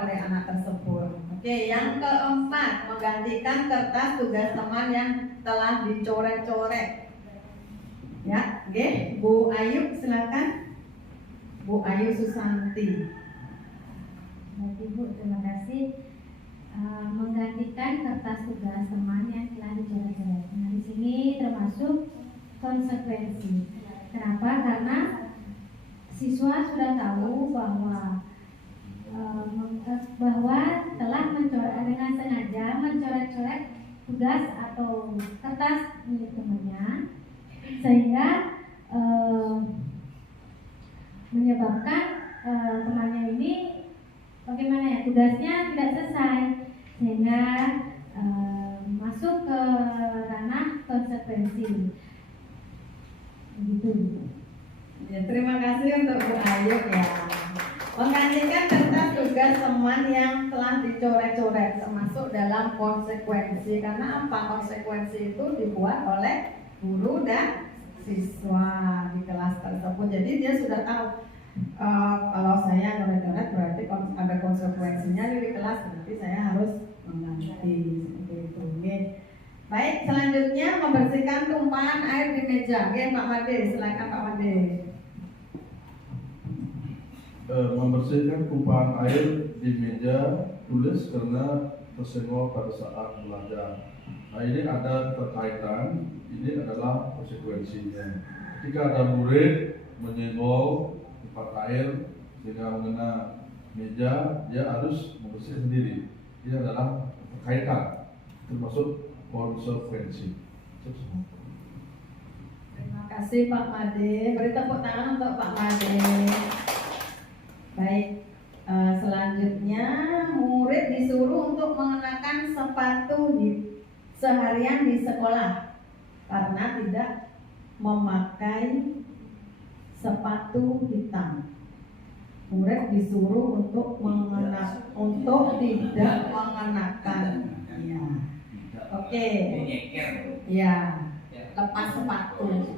oleh anak tersebut. Oke, yang keempat, menggantikan kertas tugas teman yang telah dicoret-coret. Ya, oke, Bu Ayu silakan. Bu Ayu Susanti. Baik Ibu, terima kasih. Menggantikan kertas tugas teman yang telah dicoret-coret. Nah, di sini termasuk konsekuensi. Kenapa? Karena siswa sudah tahu bahwa telah mencoret dengan sengaja mencoret-coret tugas atau kertas milik temannya, sehingga menyebabkan temannya ini bagaimana ya, tugasnya tidak selesai, sehingga masuk ke ranah konsekuensi. Begitu. Ya, terima kasih untuk Bu Ayu ya. Menggantikan kertas tugas teman yang telah dicoret-coret termasuk dalam konsekuensi. Karena apa? Konsekuensi itu dibuat oleh guru dan siswa di kelas tersebut. Jadi dia sudah tahu kalau saya coret-coret berarti ada konsekuensinya di kelas, berarti saya harus mengganti seperti itu. Oke. Baik, selanjutnya membersihkan tumpahan air di meja. Oke, Pak Made, silakan Pak Made. Membersihkan tumpahan air di meja tulis karena tersenggol pada saat belajar. Nah, ini ada terkaitan, ini adalah konsekuensinya. Ketika ada murid menyenggol tempat air sehingga mengena meja, dia harus membersihkan sendiri. Ini adalah terkaitan, termasuk konsekuensi. Terima kasih Pak Made. Beri tepuk tangan untuk Pak Made. Baik, selanjutnya murid disuruh untuk mengenakan sepatu seharian di sekolah karena tidak memakai sepatu hitam. Murid disuruh untuk tidak mengenakan. Ya. Oke. Ya. Lepas sepatu.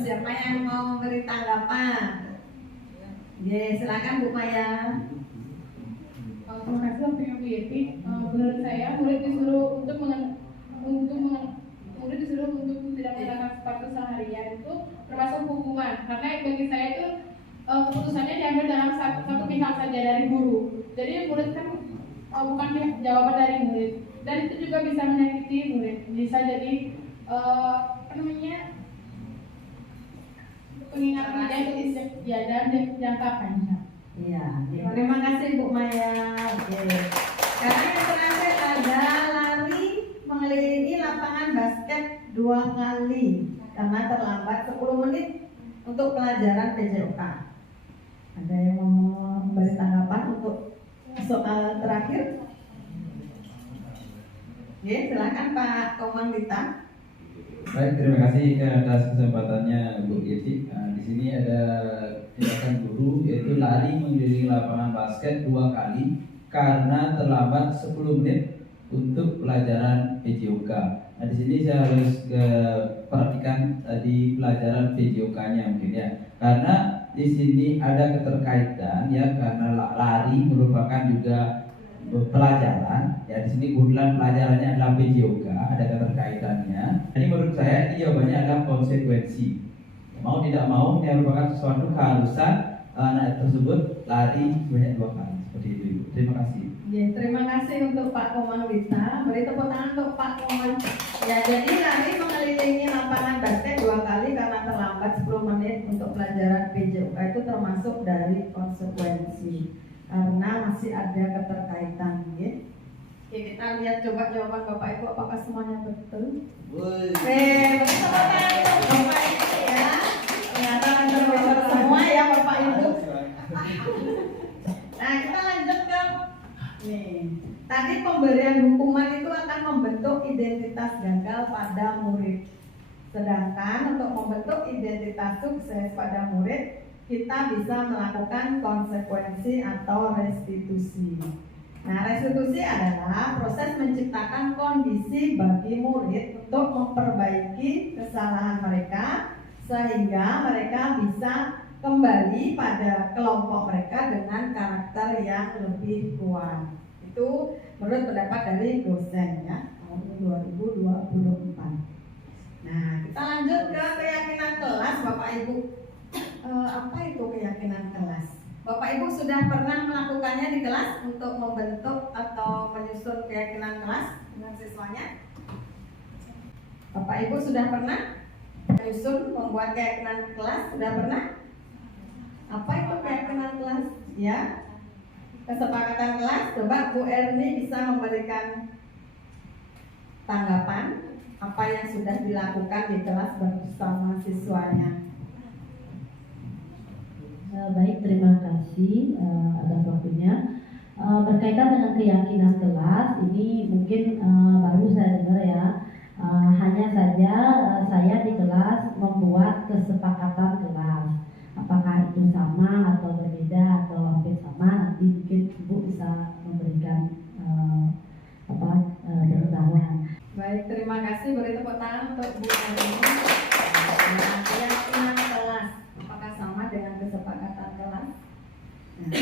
Siapa yang mau beri tanggapan? Ya, silakan Bu Maya. Terima kasih waktu yang Yeti. Menurut saya murid disuruh untuk tidak mengenakan sepatu seharian itu termasuk hukuman, karena bagi saya itu keputusannya diambil dalam satu pihak saja dari guru. Jadi murid kan bukan jawaban dari murid, dan itu juga bisa menyakiti murid. Bisa jadi pengingat dia ya dan jangka panjang. Iya, terima kasih Bu Maya. Oke. Sekarang yang terakhir ada lari mengelilingi lapangan basket 2 kali karena terlambat 10 menit untuk pelajaran PJOK. Ada yang mau memberi tanggapan untuk soal terakhir? Oke, silakan Pak Komang Dita. Baik, terima kasih atas kesempatannya Bu Yeti. Di sini ada tindakan guru yaitu lari mengelilingi lapangan basket 2 kali karena terlambat 10 menit untuk pelajaran PJOK. Nah, di sini saya harus perhatikan tadi pelajaran PJOK-nya mungkin ya. Karena di sini ada keterkaitan ya, karena lari merupakan juga pelajaran ya. Di sini kebetulan pelajarannya adalah PJOK, ada keterkaitannya. Jadi menurut saya ini jawabannya adalah konsekuensi. Mau tidak mau ini merupakan sesuatu keharusan anak tersebut lari sebanyak 2 kali seperti itu. Terima kasih. Ya, terima kasih untuk Pak Komang Dita. Beri tepuk tangan untuk Pak Komang. Ya, jadi lari mengelilingi lapangan basket 2 kali karena terlambat 10 menit untuk pelajaran PJOK itu termasuk dari konsekuensi karena masih ada keterkaitan. Ya. Oke, kita lihat coba jawaban Bapak Ibu apakah semuanya betul. Tepuk tangan untuk Bapak Ibu ya. Ternyata betul semua ya Bapak Ibu. Nah, kita lanjut ke nih. Tadi pemberian hukuman itu akan membentuk identitas gagal pada murid. Sedangkan untuk membentuk identitas sukses pada murid, kita bisa melakukan konsekuensi atau restitusi. Nah, restitusi adalah proses menciptakan kondisi bagi murid untuk memperbaiki kesalahan mereka sehingga mereka bisa kembali pada kelompok mereka dengan karakter yang lebih kuat. Itu menurut pendapat dari dosen ya, tahun 2024. Nah, kita lanjut ke keyakinan kelas Bapak Ibu. Apa itu keyakinan kelas? Bapak Ibu sudah pernah melakukannya di kelas untuk membentuk atau menyusun keyakinan kelas dengan siswanya? Bapak Ibu sudah pernah menyusun, membuat keyakinan kelas? Sudah pernah? Apa itu keyakinan kelas? Ya, kesepakatan kelas. Coba Bu Erni bisa memberikan tanggapan apa yang sudah dilakukan di kelas bersama siswanya. Baik, terima kasih atas waktunya. Berkaitan dengan keyakinan kelas, ini mungkin baru saya dengar ya. Hanya saja saya di kelas membuat kesepakatan kelas. Apakah itu sama atau berbeda atau hampir sama? Nanti mungkin Ibu bisa memberikan pengetahuan. Baik, terima kasih. Beri tepuk tangan untuk Bu Erni. Nah, keyakinan kelas, apakah sama dengan kesepakatan kelas? Nah,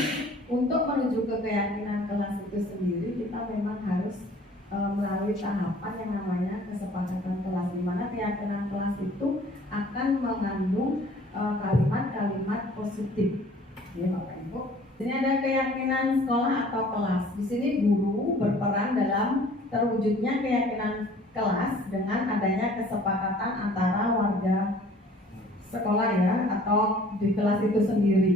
untuk menuju ke keyakinan kelas itu sendiri, kita memang harus melalui tahapan yang namanya kesepakatan kelas, di mana keyakinan kelas itu akan mengandung kalimat-kalimat positif. Ya, Bapak Ibu. Ini ada keyakinan sekolah atau kelas. Di sini guru berperan dalam terwujudnya keyakinan kelas dengan adanya kesepakatan antara warga sekolah ya, atau di kelas itu sendiri.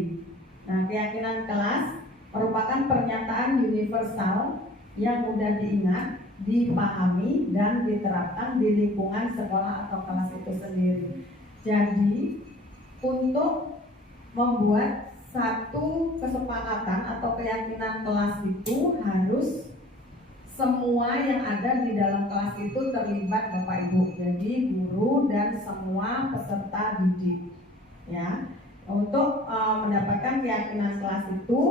Nah, keyakinan kelas merupakan pernyataan universal yang mudah diingat, dipahami, dan diterapkan di lingkungan sekolah atau kelas itu sendiri. Jadi, untuk membuat satu kesepakatan atau keyakinan kelas itu harus semua yang ada di dalam kelas itu terlibat, Bapak Ibu. Jadi guru dan semua peserta didik. Ya, untuk mendapatkan keyakinan kelas itu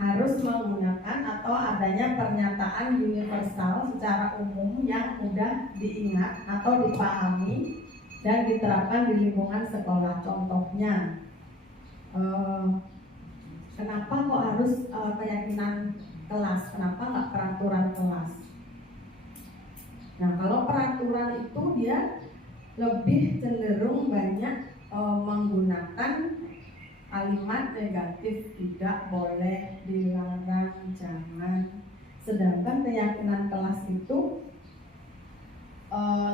harus menggunakan atau adanya pernyataan universal secara umum yang mudah diingat atau dipahami dan diterapkan di lingkungan sekolah. Contohnya, kenapa kok harus keyakinan kelas? Kenapa nggak peraturan kelas? Nah, kalau peraturan itu dia lebih cenderung banyak menggunakan kalimat negatif, tidak boleh, dilarang, jangan. Sedangkan keyakinan kelas itu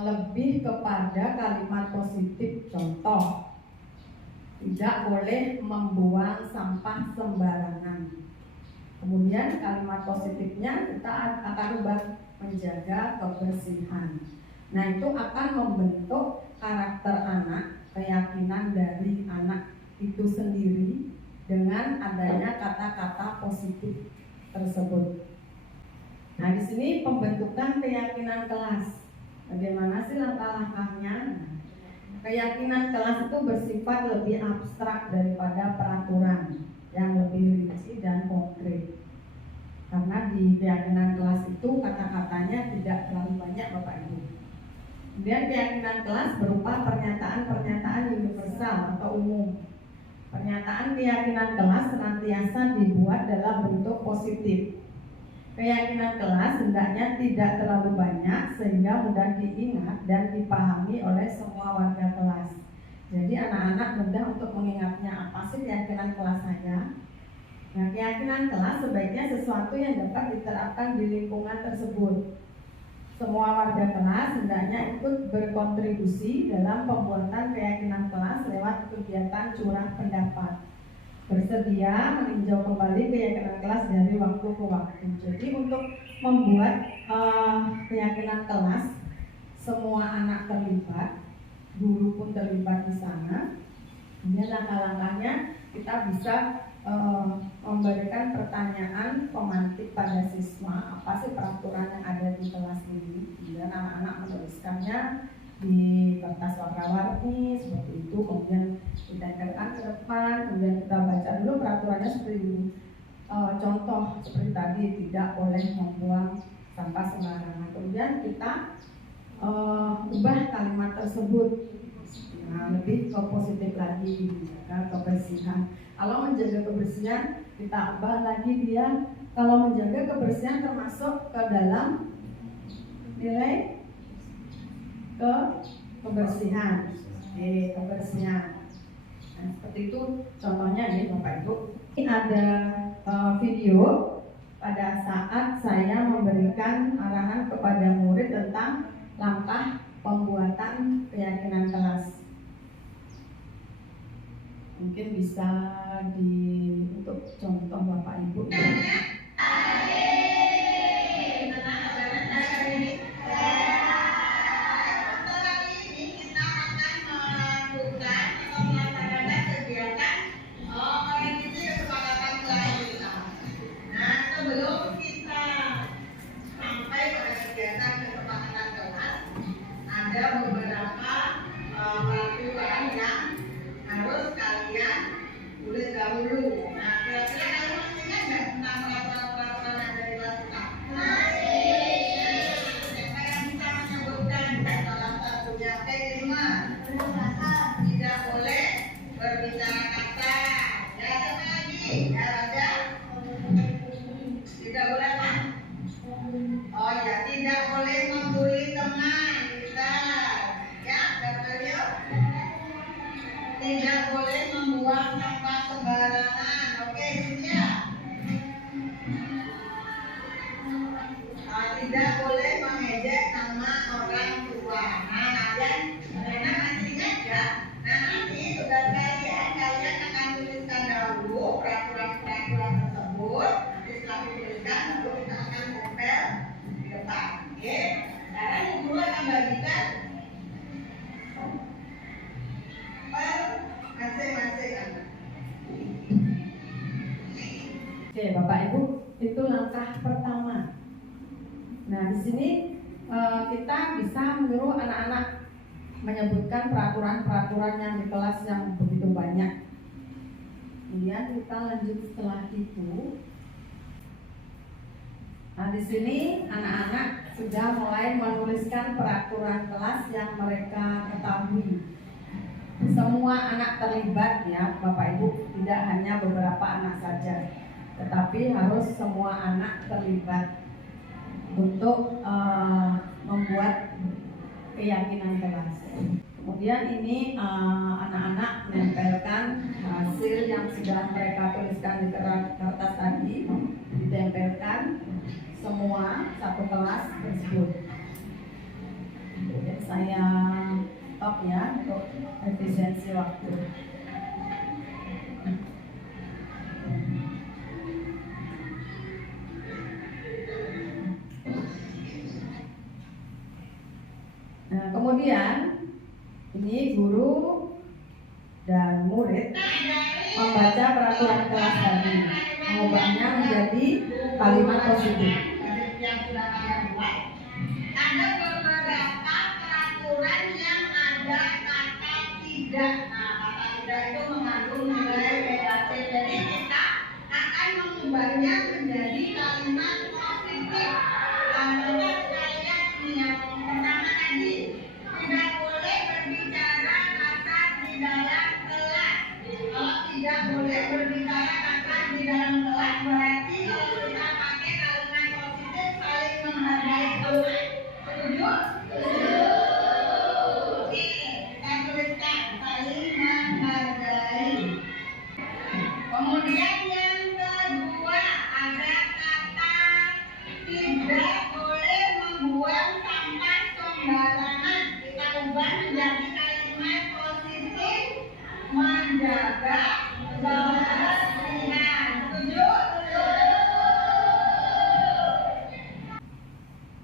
lebih kepada kalimat positif. Contoh, tidak boleh membuang sampah sembarangan. Kemudian kalimat positifnya kita akan ubah menjaga kebersihan. Nah, itu akan membentuk karakter anak, keyakinan dari anak itu sendiri dengan adanya kata-kata positif tersebut. Nah, di sini pembentukan keyakinan kelas. Bagaimana sih langkah-langkahnya? Keyakinan kelas itu bersifat lebih abstrak daripada peraturan yang lebih rinci dan konkret. Karena di keyakinan kelas itu kata-katanya tidak terlalu banyak, Bapak Ibu. Kemudian keyakinan kelas berupa pernyataan-pernyataan universal atau umum. Pernyataan keyakinan kelas senantiasa dibuat dalam bentuk positif. Keyakinan kelas hendaknya tidak terlalu banyak sehingga mudah diingat dan dipahami oleh semua warga kelas. Jadi anak-anak mudah untuk mengingatnya, apa sih keyakinan kelas saya? Nah, keyakinan kelas sebaiknya sesuatu yang dapat diterapkan di lingkungan tersebut. Semua warga kelas hendaknya ikut berkontribusi dalam pembuatan keyakinan kelas lewat kegiatan curah pendapat. Bersedia meninjau kembali keyakinan kelas dari waktu ke waktu. Jadi untuk membuat keyakinan kelas, semua anak terlibat, guru pun terlibat di sana. Ini langkah-langkahnya kita bisa memberikan pertanyaan pemantik pada siswa, apa sih peraturan yang ada di kelas ini. Kemudian anak-anak menuliskannya di kertas warna-warni seperti itu, kemudian ditempelkan ke depan, kemudian kita baca dulu peraturannya seperti ini. Contoh seperti tadi, tidak boleh membuang sampah sembarangan. Kemudian kita ubah kalimat tersebut, nah, lebih ke positif lagi, menjaga kebersihan. Kalau menjaga kebersihan kita ubah lagi dia, kalau menjaga kebersihan termasuk ke dalam nilai kebersihan. Kebersihan. Nah, seperti itu contohnya ya Bapak Ibu. Ini ada video pada saat saya memberikan arahan kepada murid tentang langkah pembuatan keyakinan kelas. Mungkin bisa untuk contoh Bapak Ibu. Ada beberapa peraturan yang harus kalian tulis dahulu. Nah, kira-kira kalian masih ingat nggak tentang peraturan-peraturan yang ada di kelas kita? Siapa yang bisa menyebutkan salah satunya? Kelima, tidak boleh berbicara kasar. Ya, apa lagi? Ya, ada. Tidak boleh apa? Oh ya, tidak boleh membuli teman. Tidak boleh membuang sampah sembarangan. Oke, siap. Tidak boleh mengejek nama orang tua. Nah, kalian masih ingat ya? Nah, nanti tugas kalian akan tuliskan dahulu peraturan-peraturan tersebut. Setelah dituliskan, lalu kita akan tempel di depan. Oke? Sekarang guru akan bagikan masing-masing anak. Oke, Bapak Ibu, itu langkah pertama. Nah, di sini kita bisa menyuruh anak-anak menyebutkan peraturan-peraturan yang di kelas yang begitu banyak. Kemudian kita lanjut setelah itu. Nah, di sini anak-anak sudah mulai menuliskan peraturan kelas yang mereka ketahui. Semua anak terlibat ya Bapak Ibu, tidak hanya beberapa anak saja, tetapi harus semua anak terlibat untuk membuat keyakinan kelas. Kemudian ini anak-anak menempelkan hasil yang sudah mereka tuliskan di kertas tadi, ditempelkan semua satu kelas tersebut. Jadi saya stop ya untuk efisiensi waktu. Nah, kemudian ini guru dan murid membaca peraturan kelas tadi, mengubahnya menjadi kalimat positif. Yang sudah kalian buat, ada beberapa peraturan yang ada kata tidak. Nah, kata tidak itu mengandung nilai negatif. Jadi kita akan mengubahnya menjadi kalimat positif. Contohnya kalian ini yang pertama tadi, tidak boleh berbicara kasar di dalam kelas. Kalau tidak boleh berbicara kasar di dalam kelas, berarti kalau kita pakai kalimat positif saling menghargai teman. Setuju? Oke, kita tuliskan saling menghargai. Kemudian yang kedua ada kata tidak boleh membuang sampah sembarangan. Kita ubah menjadi kalimat positif, menjaga kebersihan. Setuju?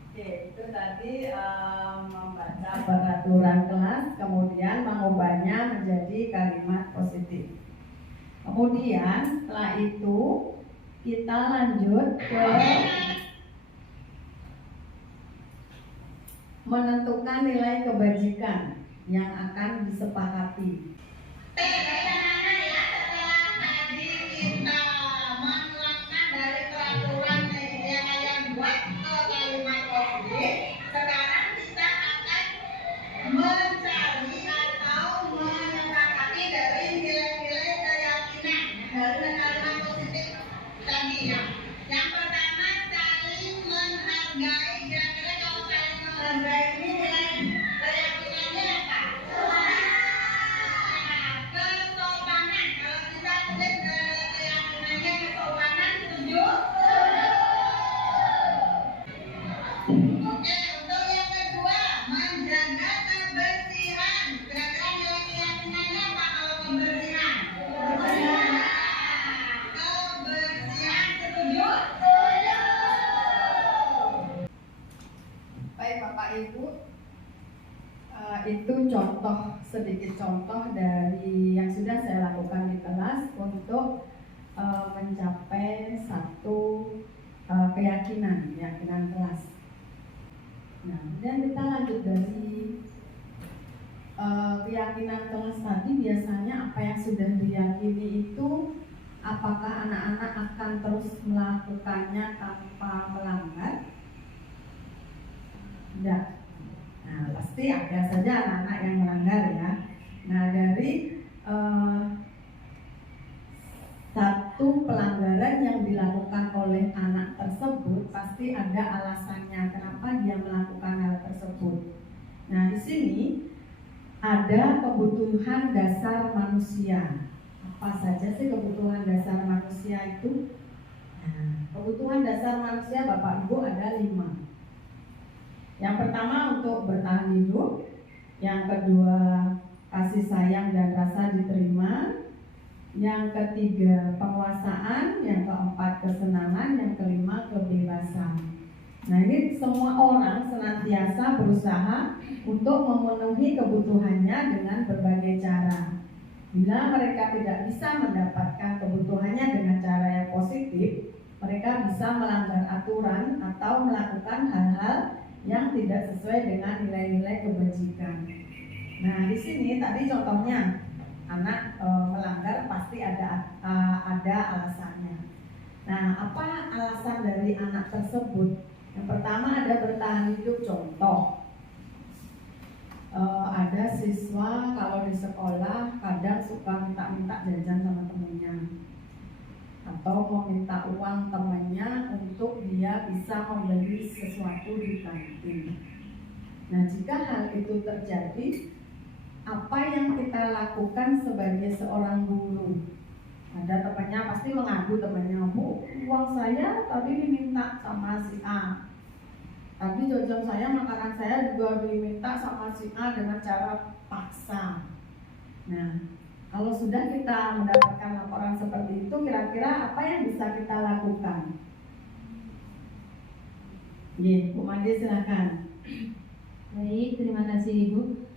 Oke, itu tadi membaca peraturan kelas, kemudian mengubahnya menjadi kalimat positif. Kemudian setelah itu kita lanjut ke menentukan nilai kebajikan yang akan disepakati. Bagaimana ya setelah tadi kita menuangkan dari peraturan yang kalian buat ke kalimat positif, sekarang kita akan mencari atau menyepakati dari nilai-nilai keyakinan dari kalimat positif tadi ya. Yang pertama saling menghargai. Kira-kira kalau saling menghargai ini nilai keyakinannya apa? Ibu, itu sedikit contoh dari yang sudah saya lakukan di kelas untuk mencapai satu keyakinan kelas. Nah, dan kita lanjut dari keyakinan kelas tadi. Biasanya apa yang sudah diyakini itu, apakah anak-anak akan terus melakukannya tanpa melanggar? Tidak. Nah, pasti ada saja anak-anak yang melanggar ya. Nah, dari satu pelanggaran yang dilakukan oleh anak tersebut pasti ada alasannya kenapa dia melakukan hal tersebut. Nah, di sini ada kebutuhan dasar manusia. Apa saja sih kebutuhan dasar manusia itu? Nah, kebutuhan dasar manusia Bapak Ibu ada 5. Yang pertama untuk bertahan hidup, yang kedua kasih sayang dan rasa diterima, yang ketiga penguasaan, yang keempat kesenangan, yang kelima kebebasan. Nah, ini semua orang senantiasa berusaha untuk memenuhi kebutuhannya dengan berbagai cara. Bila mereka tidak bisa mendapatkan kebutuhannya dengan cara yang positif, mereka bisa melanggar aturan atau melakukan hal-hal yang tidak sesuai dengan nilai-nilai kebajikan. Nah, di sini tadi contohnya anak melanggar pasti ada alasannya. Nah, apa alasan dari anak tersebut? Yang pertama ada bertahan hidup. Contoh, ada siswa kalau di sekolah kadang suka minta jajan sama temennya, atau mau minta uang temannya untuk dia bisa membeli sesuatu di kantin. Nah, jika hal itu terjadi, apa yang kita lakukan sebagai seorang guru? Ada temannya pasti mengadu temannya, Bu, uang saya tadi diminta sama si A, tadi jajan saya, makanan saya juga diminta sama si A dengan cara paksa. Nah, kalau sudah kita mendapatkan laporan seperti itu, kira-kira apa yang bisa kita lakukan? Bu Made, silakan. Baik, terima kasih Ibu.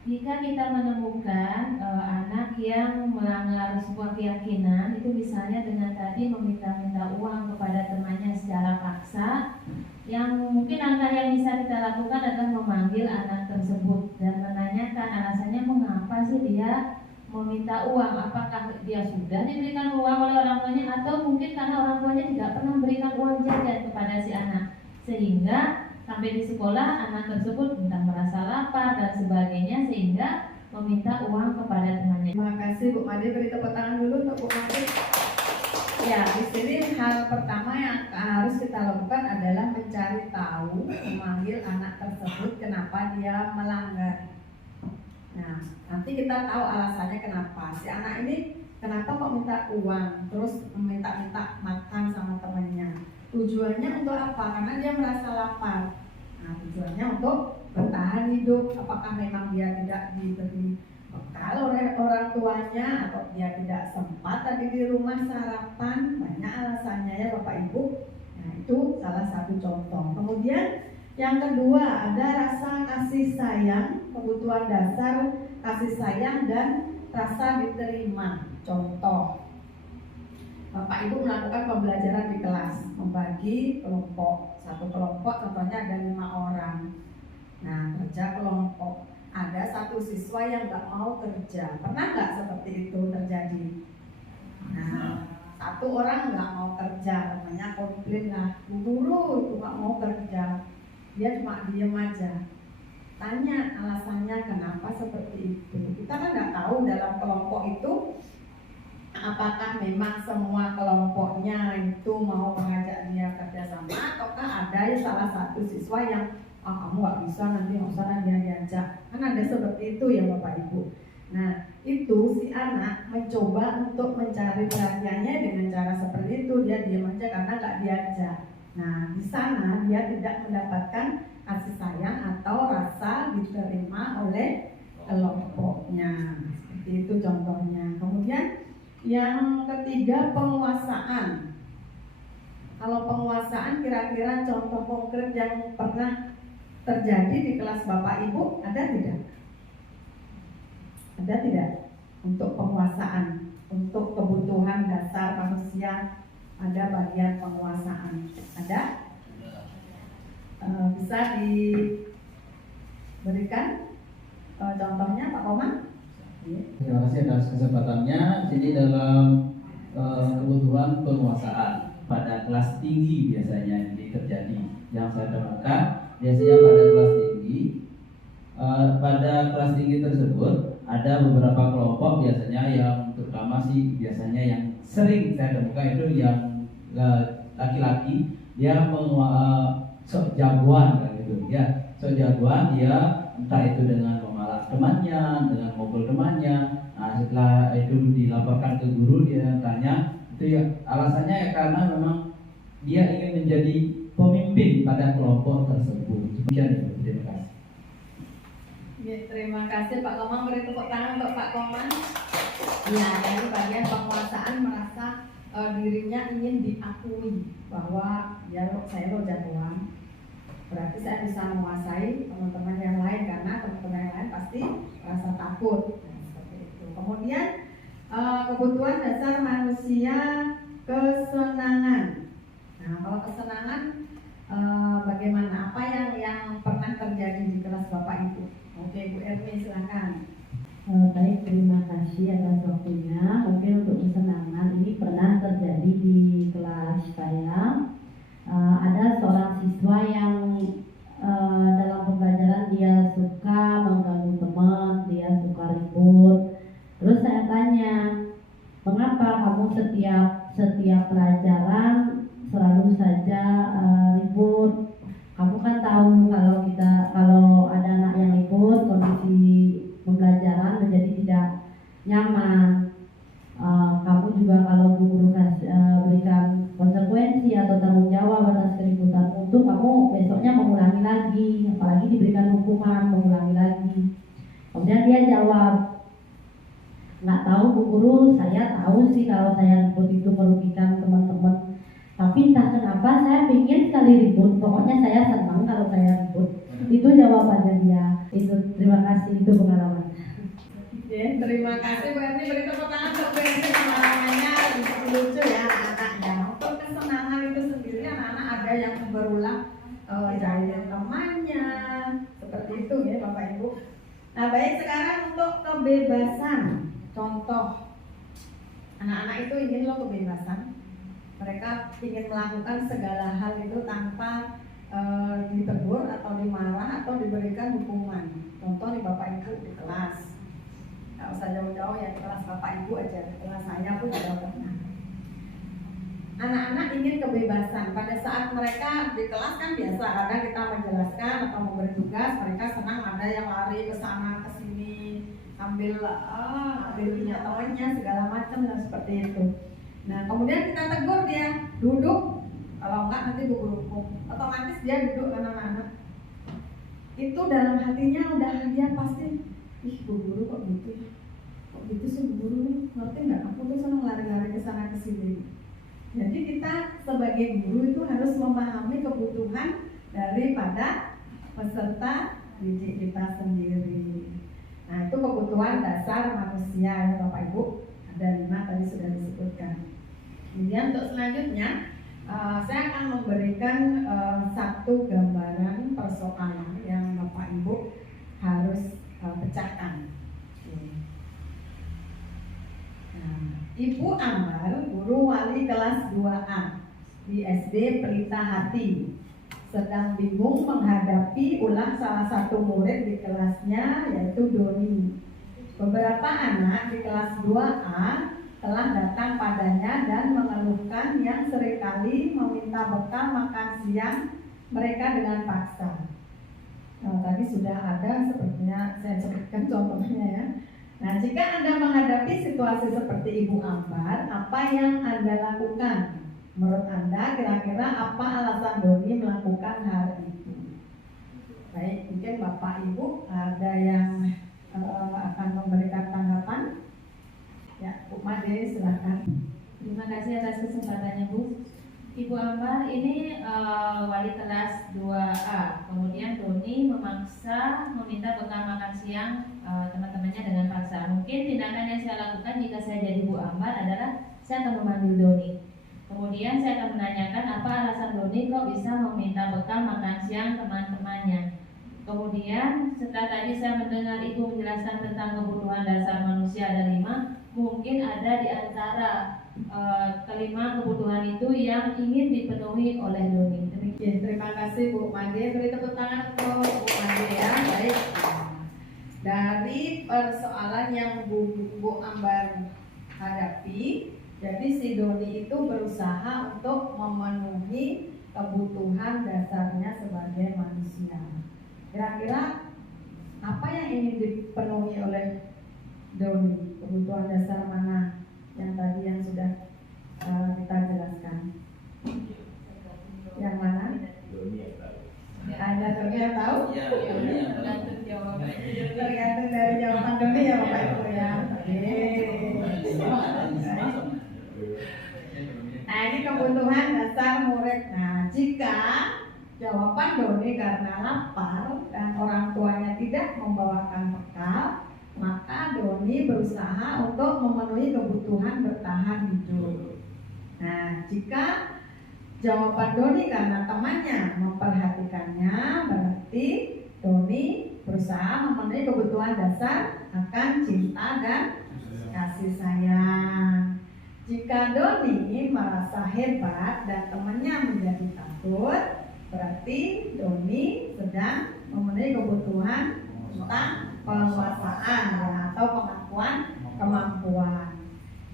Jika kita menemukan anak yang melanggar sebuah keyakinan, itu misalnya dengan tadi meminta-minta uang kepada temannya secara paksa, yang mungkin langkah yang bisa kita lakukan adalah memanggil anak tersebut dan menanyakan alasannya mengapa sih dia meminta uang. Apakah dia sudah diberikan uang oleh orang tuanya, atau mungkin karena orang tuanya tidak pernah memberikan uang jajan kepada si anak, sehingga sampai di sekolah anak tersebut entah merasa lapar dan sebagainya sehingga meminta uang kepada temannya. Terima kasih Bu Made, beri tepuk tangan dulu untuk Bu Made. Ya, di sini hal pertama yang harus kita lakukan adalah mencari tahu, memanggil anak tersebut kenapa dia melanggar. Nah, nanti kita tahu alasannya kenapa si anak ini kenapa kok minta uang, terus minta makan sama temannya. Tujuannya untuk apa? Karena dia merasa lapar. Nah, tujuannya untuk bertahan hidup. Apakah memang dia tidak diberi bekal oleh orang tuanya, atau dia tidak sempat tadi di rumah sarapan? Banyak alasannya ya Bapak Ibu. Nah, itu salah satu contoh. Kemudian yang kedua ada rasa kasih sayang, kebutuhan dasar kasih sayang dan rasa diterima. Contoh, Bapak Ibu melakukan pembelajaran di kelas, membagi kelompok. Satu kelompok contohnya ada 5 orang. Nah, kerja kelompok. Ada satu siswa yang gak mau kerja. Pernah gak seperti itu terjadi? Nah, satu orang gak mau kerja, namanya komplain lah, guru itu gak mau kerja. Dia cuma diem aja. Tanya alasannya kenapa seperti itu. Kita kan gak tahu dalam kelompok itu apakah memang semua kelompoknya itu mau mengajak dia kerjasama, ataukah ada salah satu siswa yang kamu nggak bisa, nanti nggak usah dia diajak. Kan ada seperti itu ya Bapak Ibu. Nah, itu si anak mencoba untuk mencari perhatiannya dengan cara seperti itu. Dia diam aja karena nggak diajak. Nah, di sana dia tidak mendapatkan kasih sayang atau rasa diterima oleh kelompoknya. Seperti itu contohnya. Kemudian yang ketiga, penguasaan. Kalau penguasaan, kira-kira contoh konkret yang pernah terjadi di kelas Bapak Ibu, ada tidak? Ada tidak? Untuk penguasaan, untuk kebutuhan dasar manusia, ada bagian penguasaan. Ada? Bisa diberikan contohnya Pak Komang? Terima kasih atas kesempatannya. Jadi dalam kebutuhan penguasaan pada kelas tinggi biasanya ini terjadi. Yang saya temukan biasanya pada kelas tinggi. Pada kelas tinggi tersebut ada beberapa kelompok biasanya yang terutama sih biasanya yang sering saya temukan itu yang laki-laki dia sok jagoan kan gitu ya, sok jagoan dia entah itu dengan memalak temannya, dengan mukul temannya. Nah, setelah itu dilaporkan ke guru, dia tanya itu ya alasannya ya karena memang dia ingin menjadi pemimpin pada kelompok tersebut. Demikian Ibu, terima kasih. Ya, terima kasih Pak Komang. Beri tepuk tangan untuk Pak Komang. Ya, dari bagian penguasaan merasa dirinya ingin diakui bahwa ya saya lo jagoan. Berarti saya bisa menguasai teman-teman yang lain karena teman-teman yang lain pasti rasa takut. Nah, seperti itu. Kemudian kebutuhan dasar manusia, kesenangan. Nah, kalau kesenangan bagaimana? Apa yang pernah terjadi di kelas Bapak Ibu? Oke, Bu Ermi silakan. Baik, terima kasih atas waktunya. Mungkin untuk kesenangan ini pernah terjadi di kelas saya. Ada seorang siswa yang dalam pembelajaran dia suka mengganggu teman, dia suka ribut. Terus saya tanya, mengapa kamu setiap pelajaran selalu saja ribut? Kamu kan tahu kalau ada anak yang ribut, kondisi pembelajaran menjadi tidak nyaman. Kamu juga kalau guru berikan konsekuensi atau tanggung jawab atas keributan untuk kamu besoknya mengulangi lagi, apalagi diberikan hukuman mengulangi lagi. Kemudian dia jawab, nggak tahu Bu Guru, saya tahu sih kalau saya ribut itu merugikan teman-teman, tapi entah kenapa saya ingin sekali ribut, pokoknya saya senang kalau saya ribut. Itu jawabannya dia. Itu, terima kasih, itu pengalaman. Ya, terima kasih Bu Erni. Beri tepuk tangan untuk Bu Erni, pengalamannya lucu ya anak-anaknya. Untuk kesenangan itu sendiri anak-anak ada yang berulang jahilin temannya, seperti itu ya Bapak Ibu. Nah baik, sekarang untuk kebebasan. Contoh, anak-anak itu ingin lo kebebasan. Mereka ingin melakukan segala hal itu tanpa ditegur atau dimarah atau diberikan hukuman. Contoh nih Bapak Ibu di kelas, nggak usah jauh-jauh ya, di kelas Bapak Ibu aja, di kelas saya pun ada pernah. Anak-anak ingin kebebasan. Pada saat mereka di kelas kan biasa, kadang kita menjelaskan atau memberi tugas, mereka senang ada yang lari ke sana ke sini sambil ambil minyak temannya segala macam dan seperti itu. Nah kemudian kita tegur dia duduk, kalau enggak nanti guru hukum. Otomatis dia duduk kan anak-anak. Itu dalam hatinya udah dia pasti, ih Bu Guru kok gitu ya, kok gitu sih Bu Guru, ngerti nggak? Aku tuh senang lari-lari ke sana ke sini. Jadi kita sebagai guru itu harus memahami kebutuhan daripada peserta didik kita sendiri. Nah itu kebutuhan dasar manusia ya Bapak Ibu. Ada 5 tadi sudah disebutkan. Kemudian untuk selanjutnya saya akan memberikan satu gambaran persoalan yang Bapak Ibu harus pecahkan. Nah, Ibu Ambar, guru wali kelas 2A di SD Pelita Hati, sedang bingung menghadapi ulah salah satu murid di kelasnya yaitu Doni. Beberapa anak di kelas 2A telah datang padanya dan mengeluhkan yang seringkali meminta bekal makan siang mereka dengan paksa. Nah, tadi sudah ada sepertinya saya sebutkan contohnya ya. Nah, jika Anda menghadapi situasi seperti Ibu Ambar, apa yang Anda lakukan? Menurut Anda kira-kira apa alasan Doni melakukan hal itu? Baik, mungkin Bapak Ibu ada yang akan memberikan tanggapan. Ya, Bu Made, silakan. Terima kasih atas kesempatannya Bu. Ibu Ambar ini wali kelas 2A. Kemudian Doni memaksa meminta bekal makan siang teman-temannya dengan paksa. Mungkin tindakan yang saya lakukan jika saya jadi Bu Ambar adalah saya akan memanggil Doni. Kemudian saya akan menanyakan apa alasan Doni kok bisa meminta bekal makan siang teman-temannya. Kemudian setelah tadi saya mendengar Ibu menjelaskan tentang kebutuhan dasar manusia ada 5, mungkin ada di antara kelima kebutuhan itu yang ingin dipenuhi oleh Doni. Demikian, terima kasih Bu Made. Beri tepuk tangan untuk Bu Made ya. Baik. Dari persoalan yang Bu Ambar hadapi, jadi si Doni itu berusaha untuk memenuhi kebutuhan dasarnya sebagai manusia. Kira-kira apa yang ingin dipenuhi oleh Doni? Kebutuhan dasar mana yang tadi yang sudah kita jelaskan? Yang mana? Ada Doni yang tahu? Tergantung jawaban. Tergantung dari jawaban Doni ya Bapak Ibu ya. Nah ini kebutuhan dasar murid. Nah jika jawaban Doni karena lapar dan orang tuanya tidak membawakan bekal, maka Doni berusaha untuk memenuhi kebutuhan bertahan hidup. Nah, jika jawaban Doni karena temannya memperhatikannya, berarti Doni berusaha memenuhi kebutuhan dasar akan cinta dan kasih sayang. Jika Doni merasa hebat dan temannya menjadi takut, berarti Doni sedang memenuhi kebutuhan tentang penguasaan ya, atau pengakuan kemampuan.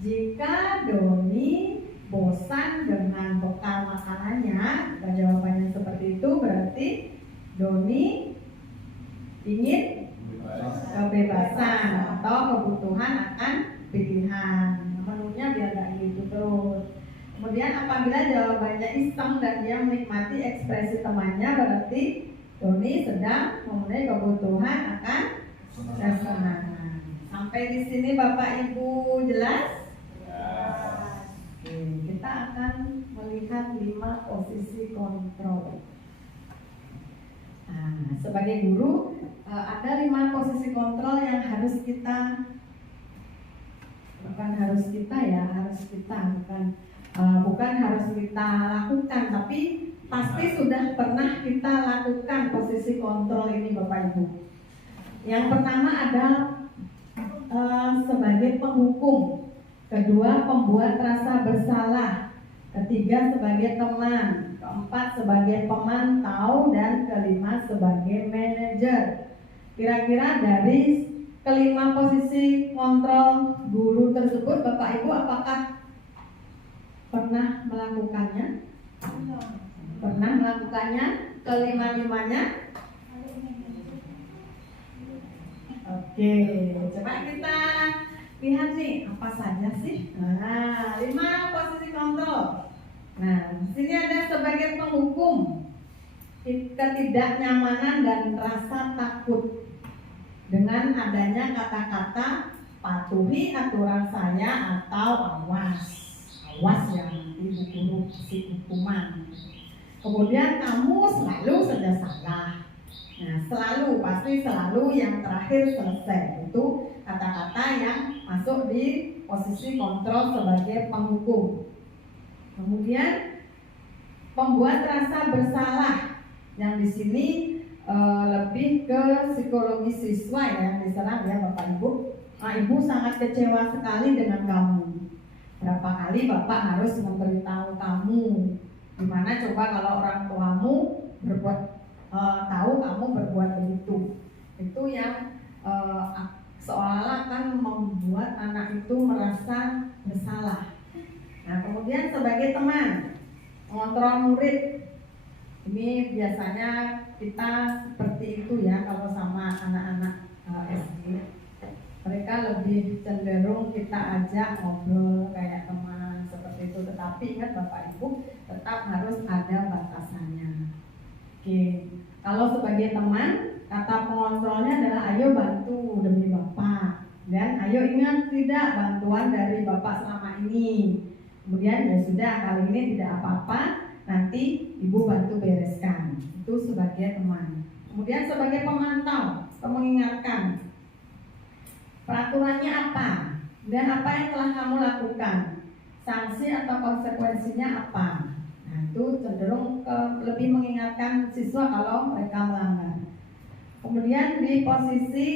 Jika Doni bosan dengan bekal makanannya, jika jawabannya seperti itu, berarti Doni ingin kebebasan atau kebutuhan akan pilihan. Menunya biar gak gitu terus. Kemudian apabila jawabannya iseng dan dia menikmati ekspresi temannya, berarti Doni sedang memenuhi kebutuhan akan kesenangan. Sampai di sini Bapak Ibu jelas? Oke, kita akan melihat 5 posisi kontrol. Nah, sebagai guru ada 5 posisi kontrol yang harus kita, bukan harus kita lakukan, tapi pasti sudah pernah kita lakukan posisi kontrol ini Bapak Ibu. Yang pertama adalah sebagai penghukum, kedua pembuat rasa bersalah, ketiga sebagai teman, keempat sebagai pemantau, dan kelima sebagai manajer. Kira-kira dari kelima posisi kontrol guru tersebut Bapak Ibu apakah pernah melakukannya? Pernah melakukannya kelima-limanya? Oke, coba kita lihat nih apa saja sih. Nah, 5 posisi kontrol. Nah, di sini ada sebagai penghukum, ketidaknyamanan dan rasa takut dengan adanya kata-kata patuhi aturan saya atau awas yang ibu guru kasih hukuman. Kemudian kamu selalu saja salah. Nah, pasti selalu yang terakhir selesai. Itu kata-kata yang masuk di posisi kontrol sebagai penghukum. Kemudian pembuat rasa bersalah, yang di sini lebih ke psikologi siswa ya, yang diserang ya Bapak Ibu. Nah, Ibu sangat kecewa sekali dengan kamu. Berapa kali Bapak harus memberitahu kamu? Gimana coba kalau orang tuamu berbuat tahu kamu berbuat begitu? Itu yang seolah-olah kan membuat anak itu merasa bersalah. Nah, kemudian sebagai teman, mengontrol murid. Ini biasanya kita seperti itu ya kalau sama anak-anak SD. Mereka lebih cenderung kita ajak ngobrol kayak teman seperti itu. Tetapi ingat Bapak Ibu, tetap harus ada batasannya. Oke, kalau sebagai teman, kata pengontrolnya adalah ayo bantu demi Bapak. Dan ayo ingat tidak bantuan dari Bapak selama ini. Kemudian ya sudah, kali ini tidak apa-apa, nanti ibu bantu bereskan. Itu sebagai teman. Kemudian sebagai pemantau, mengingatkan peraturannya apa dan apa yang telah kamu lakukan, sanksi atau konsekuensinya apa. Nah, itu cenderung lebih mengingatkan siswa kalau mereka melanggar. Kemudian di posisi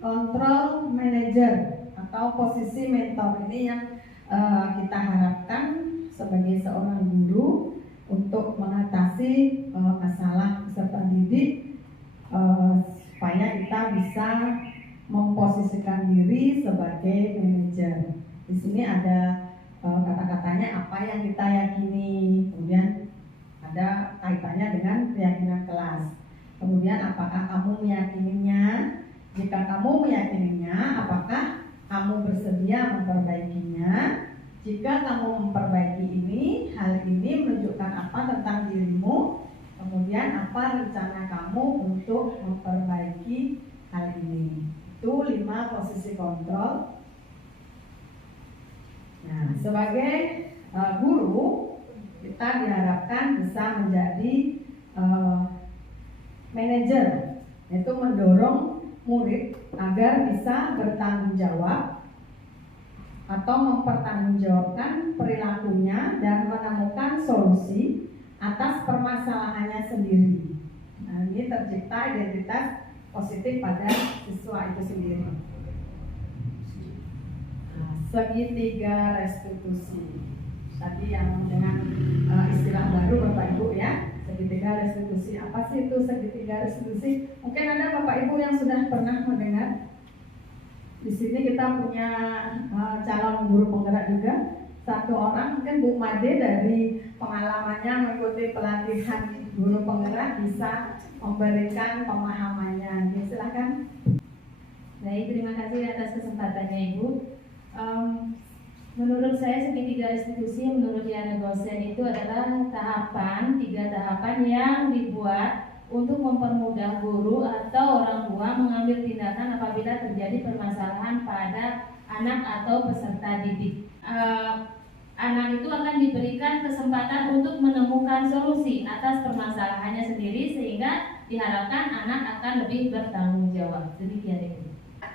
control manager atau posisi mentor, ini yang kita harapkan sebagai seorang guru untuk mengatasi masalah peserta didik, supaya kita bisa memposisikan diri sebagai manajer. Di sini ada kata-katanya apa yang kita yakini, kemudian ada kaitannya dengan keyakinan kelas. Kemudian apakah kamu meyakininya? Jika kamu meyakininya, apakah kamu bersedia memperbaikinya? Jika kamu memperbaiki ini, hal ini menunjukkan apa tentang dirimu? Kemudian apa rencana kamu untuk memperbaiki hal ini? Itu 5 posisi kontrol. Nah, sebagai guru, kita diharapkan bisa menjadi manajer, yaitu mendorong murid agar bisa bertanggung jawab atau mempertanggungjawabkan perilakunya dan menemukan solusi atas permasalahannya sendiri. Nah, ini tercipta identitas positif pada siswa itu sendiri. Nah, segitiga restitusi. Tadi yang dengan istilah baru Bapak Ibu ya, segitiga restitusi. Apa sih itu segitiga restitusi? Mungkin ada Bapak Ibu yang sudah pernah mendengar. Di sini kita punya calon guru penggerak juga. Satu orang, mungkin Bu Made dari pengalamannya mengikuti pelatihan guru penggerak bisa memberikan pemahamannya. Oke, silakan. Baik, terima kasih atas kesempatannya Ibu. Menurut saya segitiga restitusi menurut Yana Gosen itu adalah 3 tahapan yang dibuat untuk mempermudah guru atau orang tua mengambil tindakan apabila terjadi permasalahan pada anak atau peserta didik. Anak itu akan diberikan kesempatan untuk menemukan solusi atas permasalahannya sendiri sehingga diharapkan anak akan lebih bertanggung jawab. Demikian Ibu.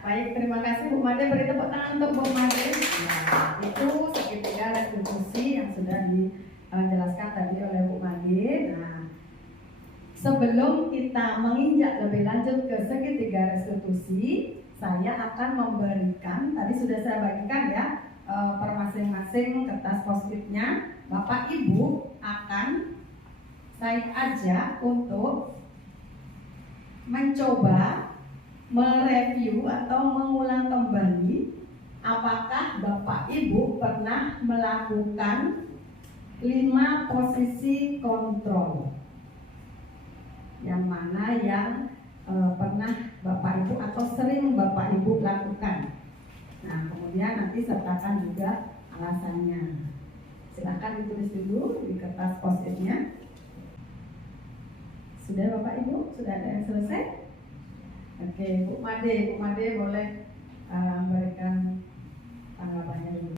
Baik, terima kasih Bu Made. Beri tepuk tangan untuk Bu Made. Nah, itu segitiga restitusi yang sudah dijelaskan tadi oleh Bu Made. Nah, sebelum kita menginjak lebih lanjut ke segitiga restitusi, saya akan memberikan, tadi sudah saya bagikan ya, per masing-masing kertas post-it-nya. Bapak Ibu akan saya ajak untuk mencoba mereview atau mengulang kembali apakah Bapak Ibu pernah melakukan 5 posisi kontrol, yang mana yang pernah Bapak Ibu atau sering Bapak Ibu lakukan. Nah, kemudian nanti sertakan juga alasannya. Silakan ditulis dulu di kertas post-it-nya. Sudah Bapak Ibu? Sudah ada yang selesai? Oke, Bu Made boleh memberikan tanggapannya dulu.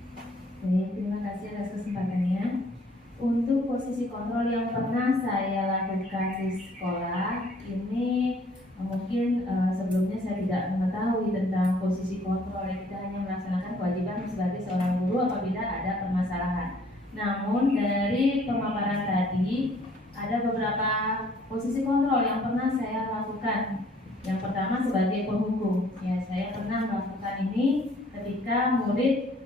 Baik, terima kasih atas kesempatannya. Untuk posisi kontrol yang pernah saya lakukan di sekolah ini mungkin sebelumnya saya tidak mengetahui tentang posisi kontrol. Kita hanya melaksanakan kewajiban sebagai seorang guru apabila ada permasalahan. Namun dari pemaparan tadi ada beberapa posisi kontrol yang pernah saya lakukan. Yang pertama sebagai penghukum, ya saya pernah melakukan ini ketika murid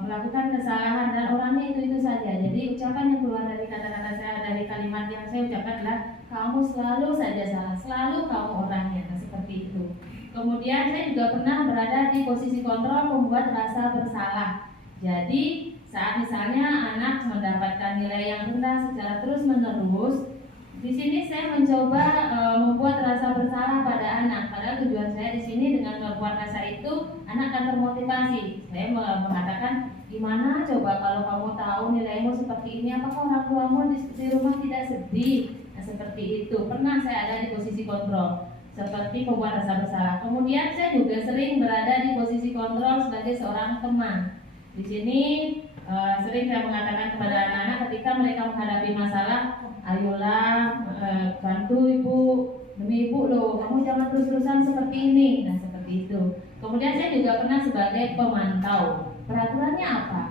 melakukan kesalahan dan orangnya itu saja. Jadi ucapan yang keluar dari kata-kata saya, dari kalimat yang saya ucapkan adalah kamu selalu saja salah, selalu kamu orangnya, seperti itu. Kemudian saya juga pernah berada di posisi kontrol membuat rasa bersalah. Jadi saat misalnya anak mendapatkan nilai yang rendah secara terus-menerus, di sini saya mencoba membuat rasa bersalah pada anak. Padahal tujuan saya di sini dengan membuat rasa itu anak akan termotivasi. Saya mengatakan, gimana coba kalau kamu tahu nilaimu seperti ini, apakah orang tuamu di rumah tidak sedih? Nah, seperti itu. Pernah saya ada di posisi kontrol, seperti membuat rasa bersalah. Kemudian saya juga sering berada di posisi kontrol sebagai seorang teman. Di sini sering saya mengatakan kepada anak-anak ketika mereka menghadapi masalah, ayolah bantu ibu, demi ibu loh, kamu jangan terus-terusan seperti ini. Nah seperti itu. Kemudian saya juga pernah sebagai pemantau, peraturannya apa?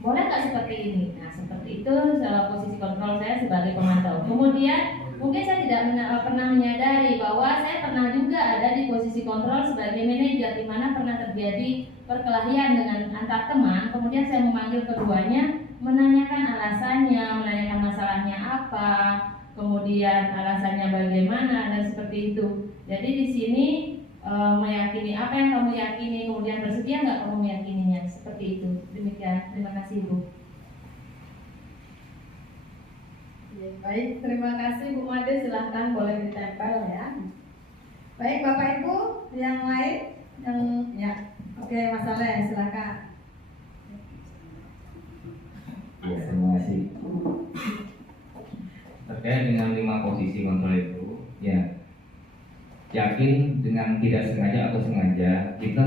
Boleh nggak seperti ini? Nah seperti itu posisi kontrol saya sebagai pemantau. Kemudian mungkin saya tidak pernah menyadari bahwa saya pernah juga ada di posisi kontrol sebagai manajer, di mana pernah terjadi perkelahian dengan antar teman. Kemudian saya memanggil keduanya, menanyakan alasannya, menanyakan masalahnya apa, kemudian alasannya bagaimana, dan seperti itu. Jadi di sini meyakini apa yang kamu yakini, kemudian bersedia nggak kamu meyakininya, seperti itu. Demikian, terima kasih Bu. Ya, baik, terima kasih Bu Made, silahkan boleh ditempel ya. Baik Bapak Ibu, yang lain yang ya, oke Mas Saleh silakan. Ya, terima kasih. Terkait dengan 5 posisi kontrol itu, ya yakin dengan tidak sengaja atau sengaja kita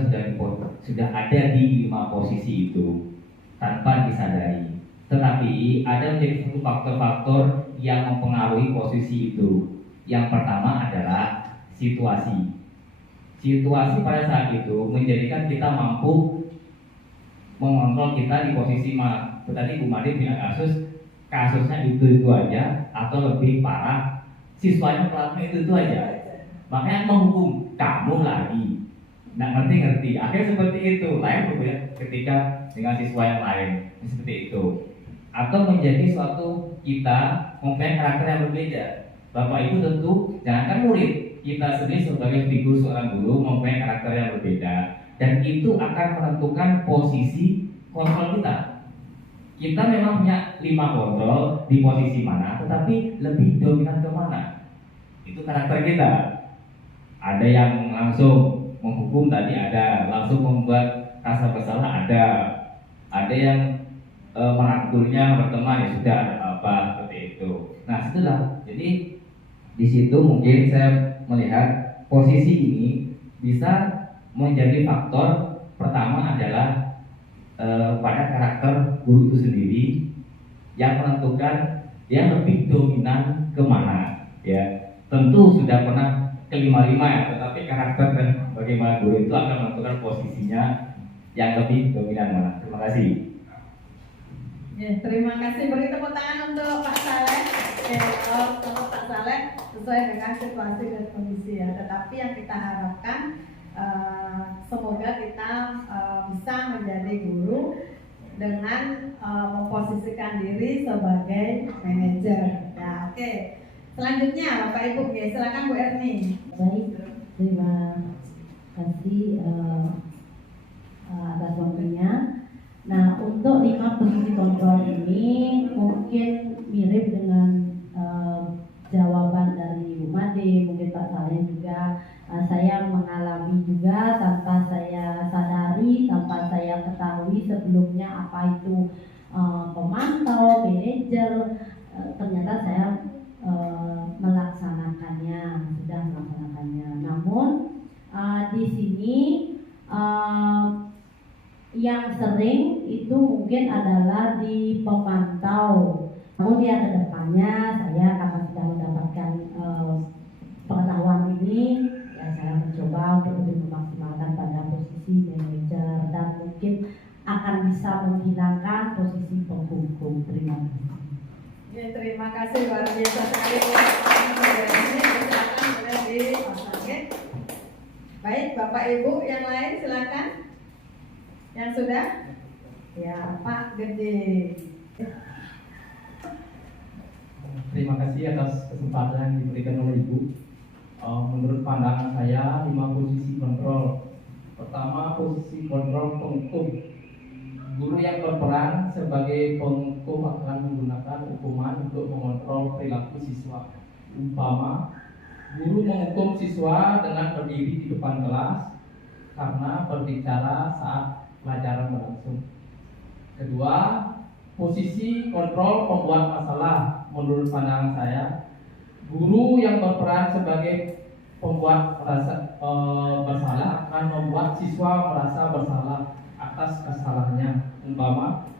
sudah ada di 5 posisi itu tanpa disadari. Tetapi ada menjadi satu faktor-faktor yang mempengaruhi posisi itu. Yang pertama adalah situasi. Situasi pada saat itu menjadikan kita mampu mengontrol kita di posisi mana. Tadi Bu Made bilang kasusnya itu aja, atau lebih parah siswanya pelakunya itu aja. Makanya menghukum kamu lagi, nggak ngerti. Akhirnya seperti itu, lain berbeda ketika dengan siswa yang lain seperti itu. Atau menjadi suatu kita mempunyai karakter yang berbeda. Bapak Ibu tentu jangankan murid, kita sendiri sebagai figur seorang guru mempunyai karakter yang berbeda, dan itu akan menentukan posisi kontrol kita. Kita memang punya 5 kontrol di posisi mana, tetapi lebih dominan ke mana? Itu karakter kita. Ada yang langsung menghukum tadi, ada langsung membuat rasa bersalah, ada yang merangkulnya berteman, ya sudah apa seperti itu. Nah setelah jadi di situ mungkin saya melihat posisi ini bisa menjadi faktor pertama adalah pada karakter guru itu sendiri yang menentukan yang lebih dominan kemana. Ya tentu sudah pernah ke-5-5 ya, tetapi karakter dan bagaimana guru itu akan menentukan posisinya yang lebih dominan mana. Terima kasih. Ya, terima kasih. Beri tepuk tangan untuk Pak Saleh. Kalau Pak Saleh sesuai dengan situasi dan kondisi ya. Tetapi yang kita harapkan semoga kita bisa menjadi guru dengan memposisikan diri sebagai manajer. Ya, oke. Selanjutnya Bapak Ibu, silakan Bu Erni. Baik, terima kasih atas waktunya. Nah, untuk 5 posisi kontrol ini mungkin mirip dengan jawaban dari Bu Made, mungkin Pak Saleh juga. Saya mengalami juga tanpa saya sadari, tanpa saya ketahui sebelumnya apa itu pemantau, manajer. Ternyata saya melaksanakannya, sudah melaksanakannya. Namun di sini yang sering itu mungkin adalah di pemantau. Kemudian ke depannya saya karena sudah mendapatkan pengetahuan ini, ya saya mencoba untuk lebih memaksimalkan pada posisi manajer dan mungkin akan bisa menghilangkan posisi penghukum. Terima kasih. Ya, terima kasih luar biasa sekali. Silakan boleh dipasangin. Baik, Bapak Ibu yang lain silakan. Yang sudah? Ya, Pak Gede. Terima kasih atas kesempatan yang diberikan oleh Ibu. Menurut pandangan saya 5 posisi kontrol. Pertama, posisi kontrol penghukum. Guru yang berperan sebagai penghukum akan menggunakan hukuman untuk mengontrol perilaku siswa. Umpama, guru menghukum siswa dengan berdiri di depan kelas karena berbicara saat pelajaran berlangsung. Kedua, posisi kontrol pembuat masalah. Menurut pandangan saya, guru yang berperan sebagai pembuat bersalah akan membuat siswa merasa bersalah atas kesalahannya. Umpama,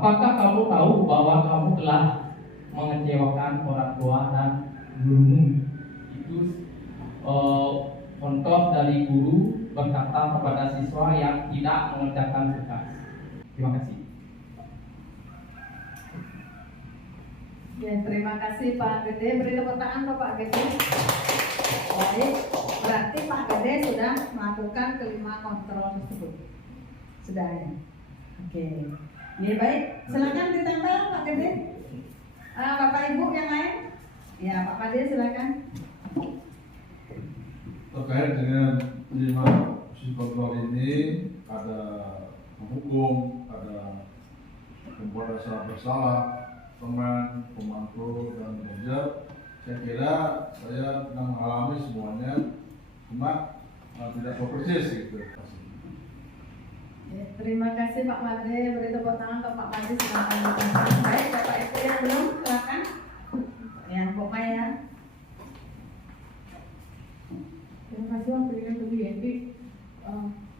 apakah kamu tahu bahwa kamu telah mengecewakan orang tua dan gurumu? Itu contoh dari guru berkata kepada siswa yang tidak mengerjakan tugas. Terima kasih. Ya, terima kasih Pak Gede. Beri tepuk tangan ke Pak Gede. Baik, berarti Pak Gede sudah melakukan kelima kontrol tersebut. Sudah ya. Oke. Ya baik, silakan ditempel Pak Gede. Bapak Ibu yang lain? Ya, Pak Gede silakan. Terkait dengan 5 posisi kontrol ini, ada penghukum, ada pembuat rasa bersalah, teman, pemantau, dan manajer. Saya kira saya pernah mengalami semuanya, cuma tidak tahu persis gitu. Ya, terima kasih Pak Made. Beri tepuk tangan ke Pak Made. Silakan. Baik, Bapak Ibu yang belum silakan. Yang pokoknya. Terima kasih waktunya Bu Yenti.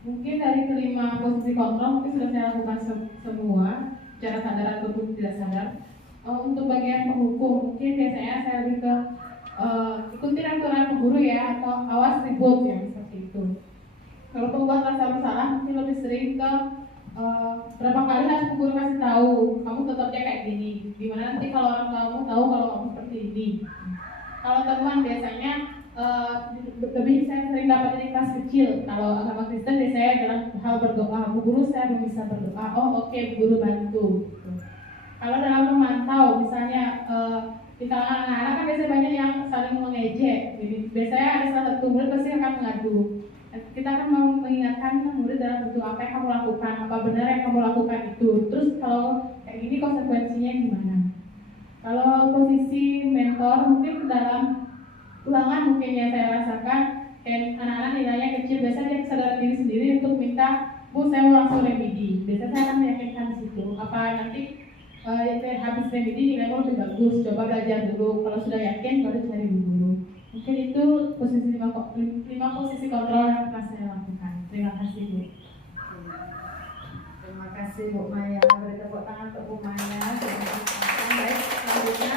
Mungkin dari kelima posisi kontrol mungkin sudah saya lakukan semua secara sadar ataupun tidak sadar. Untuk bagian penghukum mungkin biasanya saya lebih ke ikutin aturan guru ya, atau awas ribut ya, seperti itu. Kalau pembuat rasa bersalah mungkin lebih sering ke berapa kali harus guru kasih tahu kamu tetapnya kayak gini, dimana nanti kalau orang kamu tahu kalau kamu seperti ini. Kalau teman biasanya lebih saya sering dapat dari kelas kecil. Kalau agama Kristen biasanya dalam hal berdoa, Bu Guru saya belum bisa berdoa, oh oke, Bu Guru bantu. Kalau dalam memantau, misalnya di kalangan anak-anak kan biasanya banyak yang saling mengejek. Jadi biasanya ada salah satu murid pasti akan mengadu. Kita akan mengingatkan murid dalam bentuk apa yang kamu lakukan, apa benar yang kamu lakukan itu. Terus kalau kayak gini konsekuensinya gimana? Kalau posisi mentor mungkin dalam ulangan mungkin yang saya rasakan, kayak anak-anak nilainya kecil, biasanya dia kesadaran diri sendiri untuk minta, Bu saya mau langsung remedi. Biasanya saya akan meyakinkan di situ. Apa nanti habis remedi nilainya lebih bagus, coba belajar dulu. Kalau sudah yakin baru cari guru. Mungkin itu posisi 5 posisi kontrol yang pernah saya lakukan. Terima kasih Bu. Terima kasih Bu Maya. Beri tepuk tangan untuk Bu Maya. Baik, selanjutnya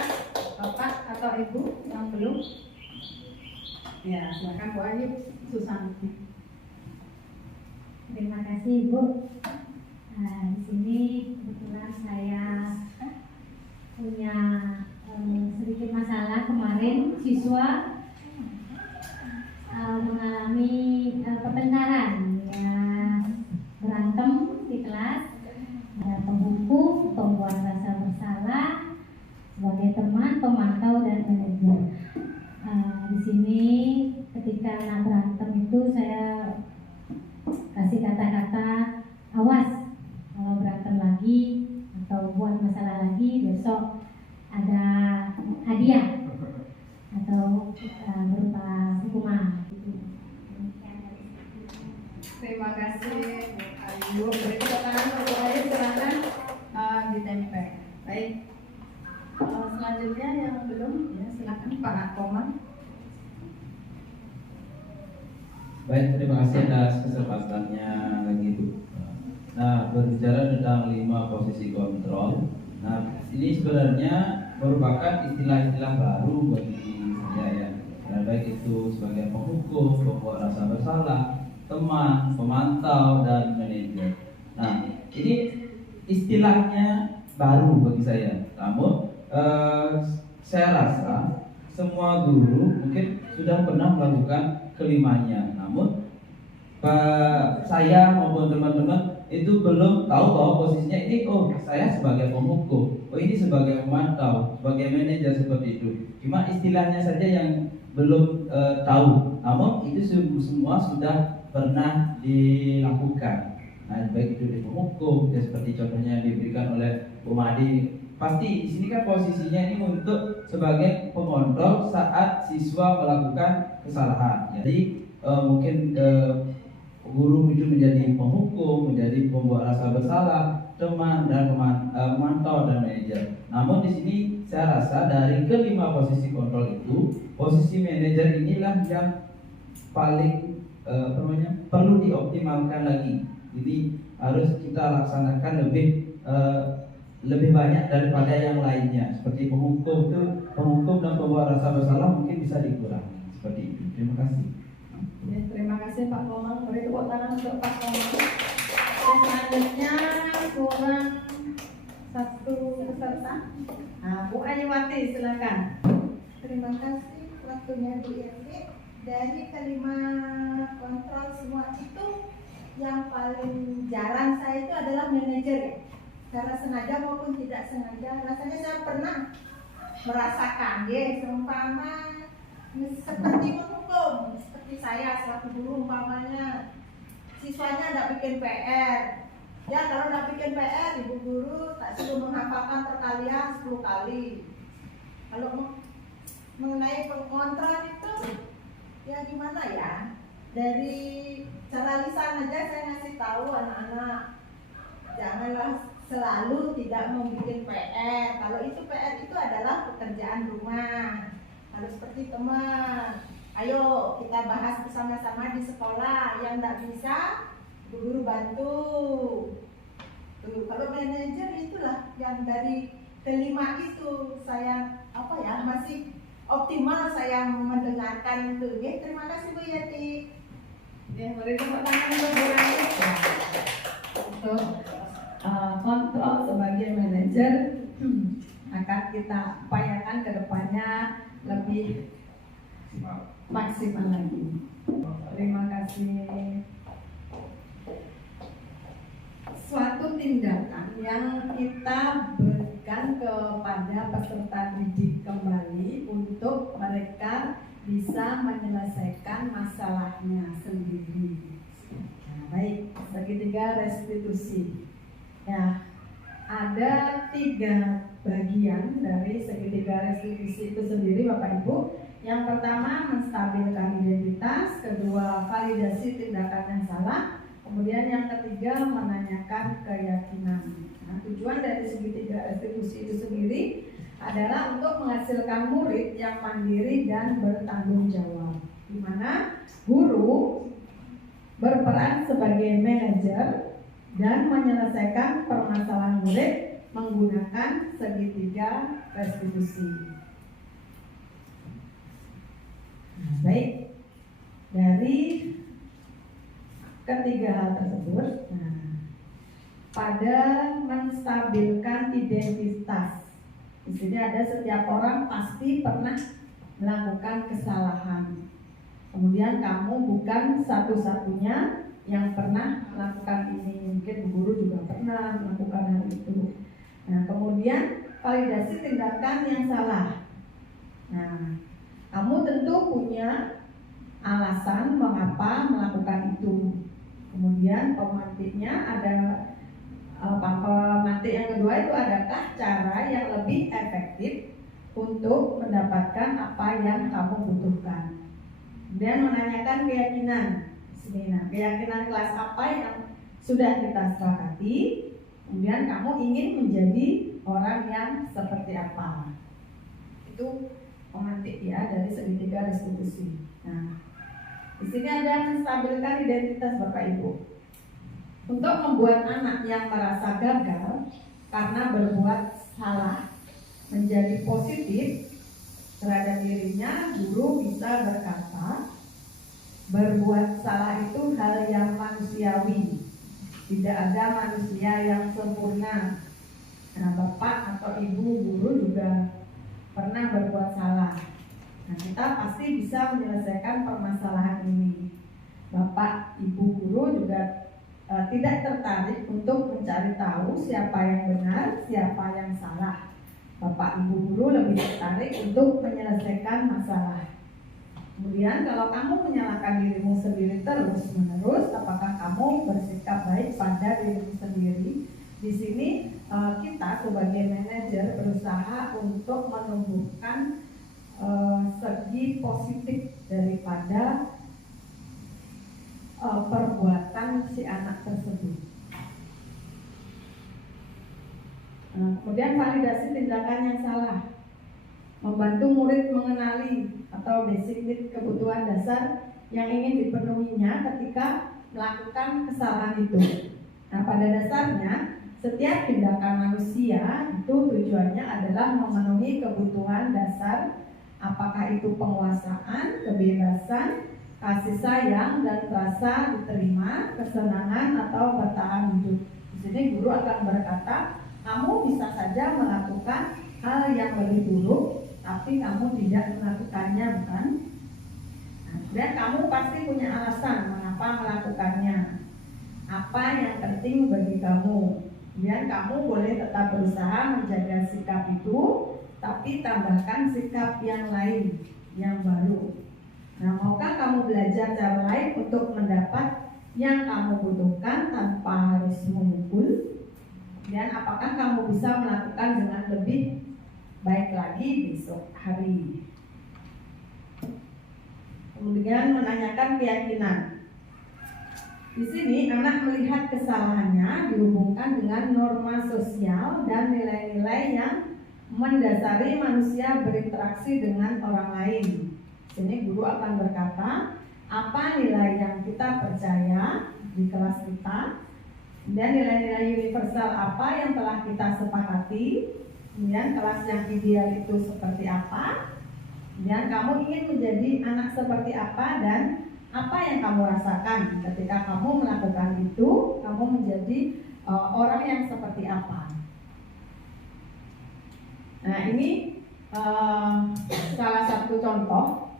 Bapak atau Ibu yang belum. Ya, silakan Bu Ayu, Susanti. Terima kasih Bu. Di sini kebetulan saya punya sedikit masalah. Kemarin siswa mengalami pertengkaran, ya, berantem di kelas. Ada penghukum, pembuat rasa bersalah, sebagai teman, pemantau, dan manajer. Di sini ketika anak berantem itu saya kasih kata-kata awas kalau berantem lagi atau buat masalah lagi, besok ada hadiah atau berupa hukuman. Terima kasih Bu Ayu. Beri tepuk tangan untuk Bu Ayu, silakan ditempel. Baik. Selanjutnya yang belum, ya silakan Pak Akoman. Baik, terima kasih atas kesempatannya lagi Bu. Nah, berbicara tentang 5 posisi kontrol. Nah, ini sebenarnya merupakan istilah-istilah baru bagi saya ya. Nah, baik itu sebagai penghukum, pembuat rasa bersalah, teman, pemantau, dan manajer. Nah, ini istilahnya baru bagi saya. Namun saya rasa semua guru mungkin sudah pernah melakukan kelimanya. Namun saya maupun teman-teman itu belum tahu bahwa posisinya ini, oh saya sebagai penghukum, oh ini sebagai pemantau, sebagai manajer, seperti itu. Cuma istilahnya saja yang belum tahu. Namun itu semua sudah pernah dilakukan. Nah, baik itu di penghukum, ya seperti contohnya yang diberikan oleh Bu Madi. Pasti di sini kan posisinya ini untuk sebagai pengontrol saat siswa melakukan kesalahan. Jadi mungkin guru itu menjadi penghukum, menjadi pembuat rasa bersalah, teman, dan pemantau, dan manajer. Namun di sini saya rasa dari kelima posisi kontrol itu, posisi manajer inilah yang paling perlu dioptimalkan lagi. Jadi harus kita laksanakan lebih lebih banyak daripada yang lainnya. Seperti penghukum dan pembuat rasa bersalah mungkin bisa dikurangi. Seperti itu. Terima kasih. Ya, terima kasih Pak Komang. Beri tepuk tangan untuk Pak Komang. Dan selanjutnya kurang satu peserta. Nah, Bu Ayiwati silakan. Terima kasih waktunya Bu Irti. Dari kelima kontrol semua itu yang paling jarang saya itu adalah manajer ya. Secara sengaja maupun tidak sengaja, rasanya saya pernah merasakan ya, seumpama seperti menghukum, seperti saya selaku guru umpamanya siswanya tidak bikin PR. Ya kalau tidak bikin PR, ibu guru tak suruh menghafalkan perkalian 10 kali. Kalau mengenai pengontrol itu, ya gimana ya? Dari cara lisan aja saya ngasih tahu anak-anak, janganlah selalu tidak membuat PR. Kalau itu PR itu adalah pekerjaan rumah. Kalau seperti teman, ayo kita bahas bersama-sama di sekolah. Yang tidak bisa, guru bantu. Tuh, kalau manajer itulah yang dari kelima itu saya masih optimal saya mendengarkan itu. Ya, terima kasih Bu Yati. Ya, beri tepuk tangan untuk Bu Rani. Untuk kontrol sebagai manajer akan kita upayakan ke depannya lebih maksimal lagi. Terima kasih. Suatu tindakan yang kita berikan kepada peserta didik kembali untuk mereka bisa menyelesaikan masalahnya sendiri. Nah, baik, segitiga restitusi. Ya, ada 3 bagian dari segitiga restitusi itu sendiri Bapak Ibu. Yang pertama menstabilkan identitas, kedua validasi tindakan yang salah, kemudian yang ketiga menanyakan keyakinan. Nah, tujuan dari segitiga restitusi itu sendiri adalah untuk menghasilkan murid yang mandiri dan bertanggung jawab, di mana guru berperan sebagai manajer dan menyelesaikan permasalahan murid menggunakan segitiga restitusi. Nah, baik, dari ketiga hal tersebut, pada menstabilkan identitas, di sini ada setiap orang pasti pernah melakukan kesalahan. Kemudian kamu bukan satu-satunya yang pernah melakukan ini, mungkin guru juga pernah melakukan hal itu. Nah, kemudian validasi tindakan yang salah. Nah, kamu tentu punya alasan mengapa melakukan itu. Kemudian pemantiknya ada pemantik yang kedua itu, adakah cara yang lebih efektif untuk mendapatkan apa yang kamu butuhkan. Kemudian menanyakan keyakinan. Nah, keyakinan kelas apa yang sudah kita sepakati, kemudian kamu ingin menjadi orang yang seperti apa. Itu pemantik ya dari segitiga restitusi. Nah, di sini ada menstabilkan identitas Bapak Ibu. Untuk membuat anak yang merasa gagal karena berbuat salah menjadi positif terhadap dirinya, guru bisa berkata, berbuat salah itu hal yang manusiawi. Tidak ada manusia yang sempurna. Nah, Bapak atau Ibu guru juga pernah berbuat salah. Nah, kita pasti bisa menyelesaikan permasalahan ini. Bapak Ibu guru juga tidak tertarik untuk mencari tahu siapa yang benar, siapa yang salah. Bapak Ibu guru lebih tertarik untuk menyelesaikan masalah. Kemudian kalau kamu menyalahkan dirimu sendiri terus-menerus, apakah kamu bersikap baik pada dirimu sendiri? Di sini kita sebagai manajer berusaha untuk menumbuhkan segi positif daripada perbuatan si anak tersebut. Kemudian validasi tindakan yang salah, membantu murid mengenali atau basic need, kebutuhan dasar yang ingin dipenuhinya ketika melakukan kesalahan itu. Nah, pada dasarnya Setiap tindakan manusia itu tujuannya adalah memenuhi kebutuhan dasar, apakah itu penguasaan, kebebasan, kasih sayang, dan rasa diterima, kesenangan, atau bertahan hidup. Di sini guru akan berkata, kamu bisa saja melakukan hal yang lebih buruk, tapi kamu tidak melakukannya, bukan? Dan kamu pasti punya alasan mengapa melakukannya. Apa yang penting bagi kamu? Kemudian kamu boleh tetap berusaha menjaga sikap itu, tapi tambahkan sikap yang lain, yang baru. Nah, maukah kamu belajar cara lain untuk mendapat yang kamu butuhkan tanpa harus memukul? Dan apakah kamu bisa melakukan dengan lebih baik lagi besok hari? Kemudian menanyakan keyakinan. Di sini anak melihat kesalahannya dihubungkan dengan norma sosial dan nilai-nilai yang mendasari manusia berinteraksi dengan orang lain. Di sini guru akan berkata, apa nilai yang kita percaya di kelas kita, dan nilai-nilai universal apa yang telah kita sepakati, kemudian kelas yang ideal itu seperti apa, dan kamu ingin menjadi anak seperti apa, dan apa yang kamu rasakan ketika kamu melakukan itu, kamu menjadi orang yang seperti apa. Nah, ini salah satu contoh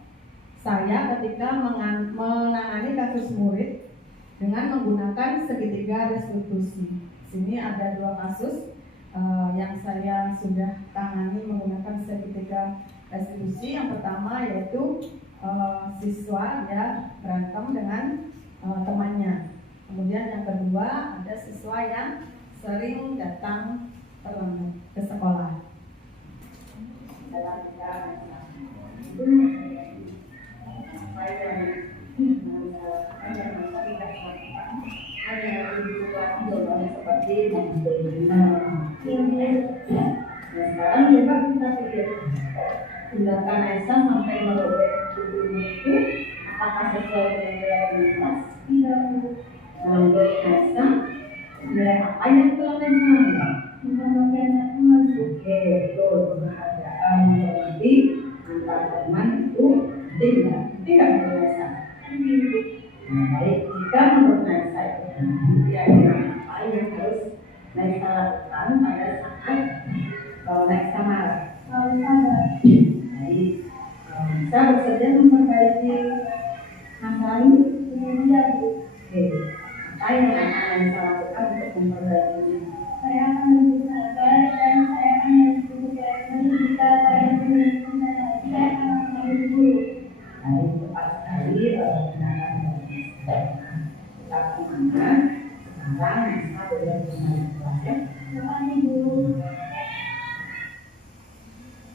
saya ketika menangani kasus murid dengan menggunakan segitiga restitusi. Sini ada 2 kasus yang saya sudah tangani menggunakan segitiga restitusi. Yang pertama yaitu siswa ya berantem dengan temannya. Kemudian yang kedua ada siswa yang sering datang terlambat ke sekolah. Seperti sekarang coba kita pikir tindakan Aisyah sampai merobek tubuhnya itu apakah sesuai dengan realitas? Tidak. Menurut Aisyah, nilai apa yang telah Aisyah? Oke, betul, kebahagiaan mengerti antar teman itu tidak menurut Aisyah. Nah, baik, jika menurut Aisyah kira-kira apa yang harus Aisyah lakukan pada saat Aisyah marah? Baik, saya bersedia memperbaiki masalah ini. Oke, apa yang akan Aisyah lakukan untuk memperbaikinya? Saya akan bersabar dan saya akan berpikir jika saya saya akan menjadi guru. Baik, tepat sekali tindakan dari kita kemana sekarang bisa boleh kembali ke kelas ya. Terima kasih guru.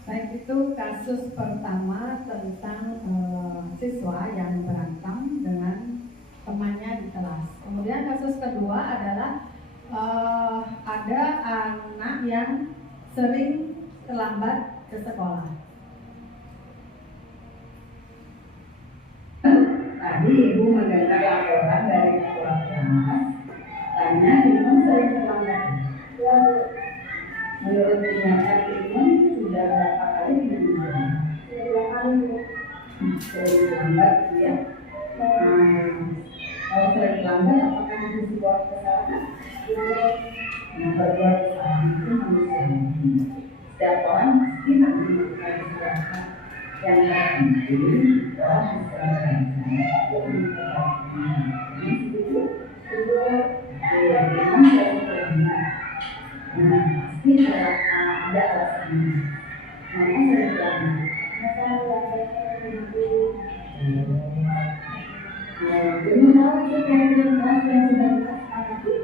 Baik, itu kasus pertama tentang siswa yang berantem dengan temannya di kelas. Kemudian kasus kedua adalah ada anak yang sering terlambat ke sekolah. Tadi ibu mendengar laporan dari ketua kelas, katanya Timun sering terlambat. Menurut tindakan Timun sudah berapa kali Timun? Sudah kali. Sering terlambat ya. Kalau sering terlambat, apakah itu sebuah kesalahan? Nah, berbuat kesalahan itu manusiawi. Setiap orang pasti akan melakukan kesalahan. Yang terpenting adalah kesalahan untuk memperbaiki itu. Memang sering terlambat. Nah, pasti ada alasannya. Maka sering terlambat. Masalah itu. Belum tahu itu kira-kira kelas yang sudah disepakati.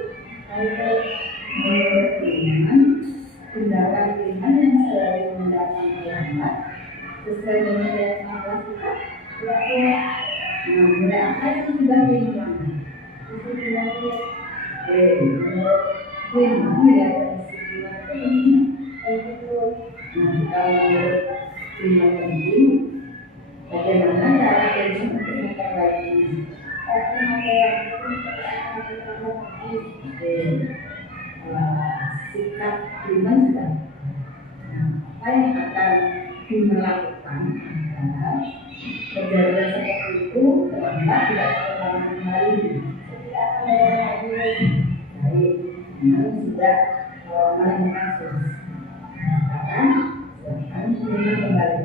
Menurut Timan, tindakan Timan yang selalu mendatang terlambat sesuai dengan yang kelas kita. Mulai apa itu sudah dihilang? Itu tidak. Menurut Timan ya disiplin itu penting. Kalau menurut Timan penting, bagaimana cara Timan untuk memperbaikinya? sikap human sudah. Nah, apa yang akan dilakukan adalah kejadian seperti itu terlambat tidak terulang kembali. Baik, kami sudah menemukan kasus. Akan silakan kembali.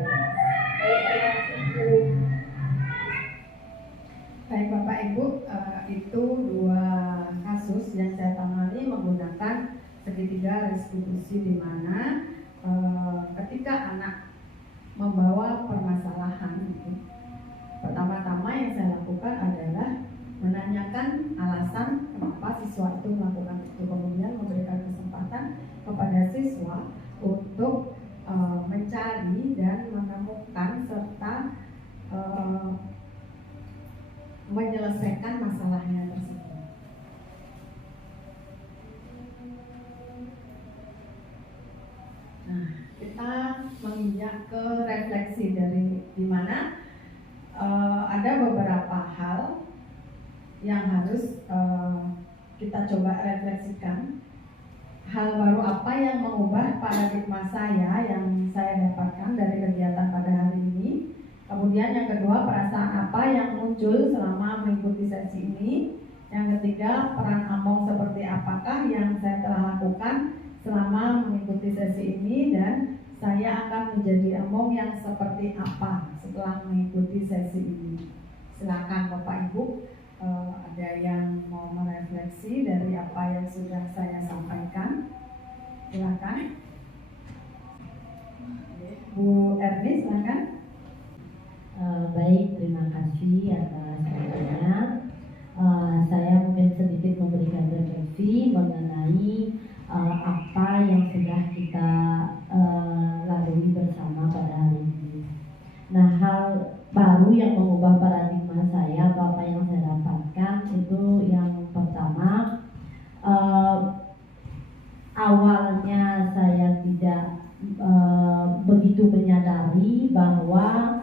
Baik Bapak Ibu, itu 2 kasus yang saya tangani menggunakan segitiga restitusi, di mana ketika anak membawa permasalahan, pertama-tama yang saya lakukan adalah menanyakan alasan kenapa siswa itu melakukan itu, kemudian memberikan kesempatan kepada siswa untuk mencari dan menemukan serta menyelesaikan masalahnya tersebut. Nah, kita menginjak ke refleksi dari di mana ada beberapa hal yang harus kita coba refleksikan. Hal baru apa yang mengubah paradigma saya yang saya dapatkan dari kegiatan pada hari ini. Kemudian yang kedua, perasaan apa yang muncul selama mengikuti sesi ini. Yang ketiga, peran Among seperti apakah yang saya telah lakukan selama mengikuti sesi ini, dan saya akan menjadi Among yang seperti apa setelah mengikuti sesi ini. Silakan Bapak Ibu, ada yang mau merefleksi dari apa yang sudah saya sampaikan? Silakan. Bu Erni, silakan. Baik, terima kasih atas waktunya. Saya mungkin sedikit memberikan refleksi mengenai apa yang sudah kita lalui bersama pada hari ini. Nah, hal baru yang mengubah paradigma saya atau apa yang saya dapatkan itu yang pertama, awalnya saya tidak begitu menyadari bahwa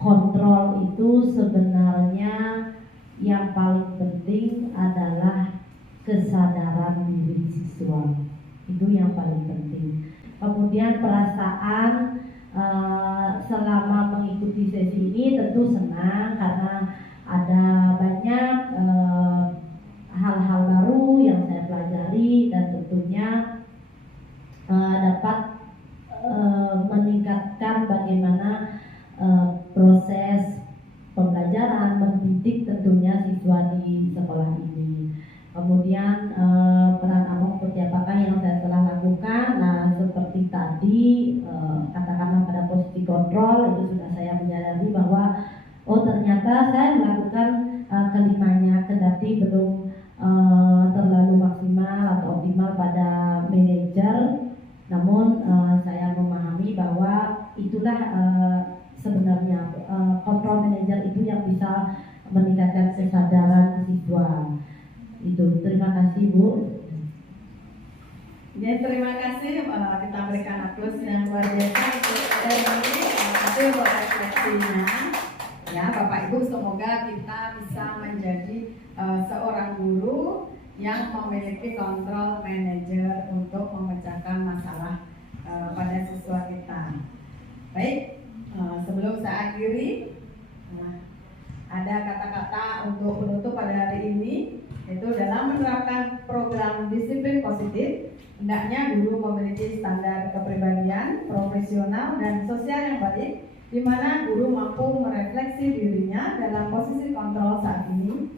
kontrol itu sebenarnya yang paling penting adalah kesadaran diri siswa. Itu yang paling penting. Kemudian perasaan selama mengikuti sesi ini tentu senang karena ada banyak hal-hal baru yang saya pelajari dan tentunya dapat meningkatkan bagaimana proses pembelajaran, mendidik tentunya siswa di sekolah ini. Kemudian peran Among seperti apakah yang saya telah lakukan? Nah, seperti tadi katakanlah pada posisi kontrol itu sudah saya menyadari bahwa oh ternyata saya melakukan kelimanya, kendati belum terlalu maksimal atau optimal pada manajer, namun saya memahami bahwa itulah sebenarnya kontrol manajer itu yang bisa meningkatkan kesadaran siswa. Itu, terima kasih Bu. Ya, terima kasih, kita berikan aplaus yang luar biasa untuk ini. Itu untuk refleksinya. Ya, Bapak Ibu, semoga kita bisa menjadi seorang guru yang memiliki kontrol manajer untuk memecahkan masalah pada siswa kita. Baik, sebelum saya akhiri, ada kata-kata untuk penutup pada hari ini, yaitu dalam menerapkan program disiplin positif, hendaknya guru memiliki standar kepribadian, profesional, dan sosial yang baik, di mana guru mampu merefleksi dirinya dalam posisi kontrol saat ini,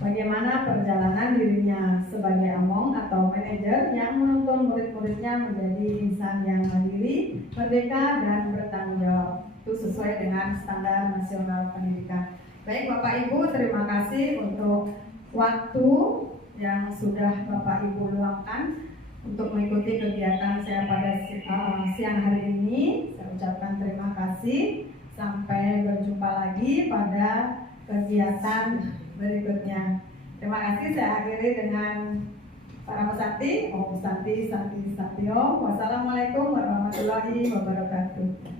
bagaimana perjalanan dirinya sebagai Among atau manajer yang menuntun murid-muridnya menjadi insan yang mandiri, merdeka, dan bertanggung jawab. Itu sesuai dengan standar nasional pendidikan. Baik Bapak Ibu, terima kasih untuk waktu yang sudah Bapak Ibu luangkan untuk mengikuti kegiatan saya pada siang hari ini. Saya ucapkan terima kasih. Sampai berjumpa lagi pada kegiatan berikutnya. Terima kasih. Saya akhiri dengan para pesanti. Om Santi Santi Satyo. Wassalamualaikum warahmatullahi wabarakatuh.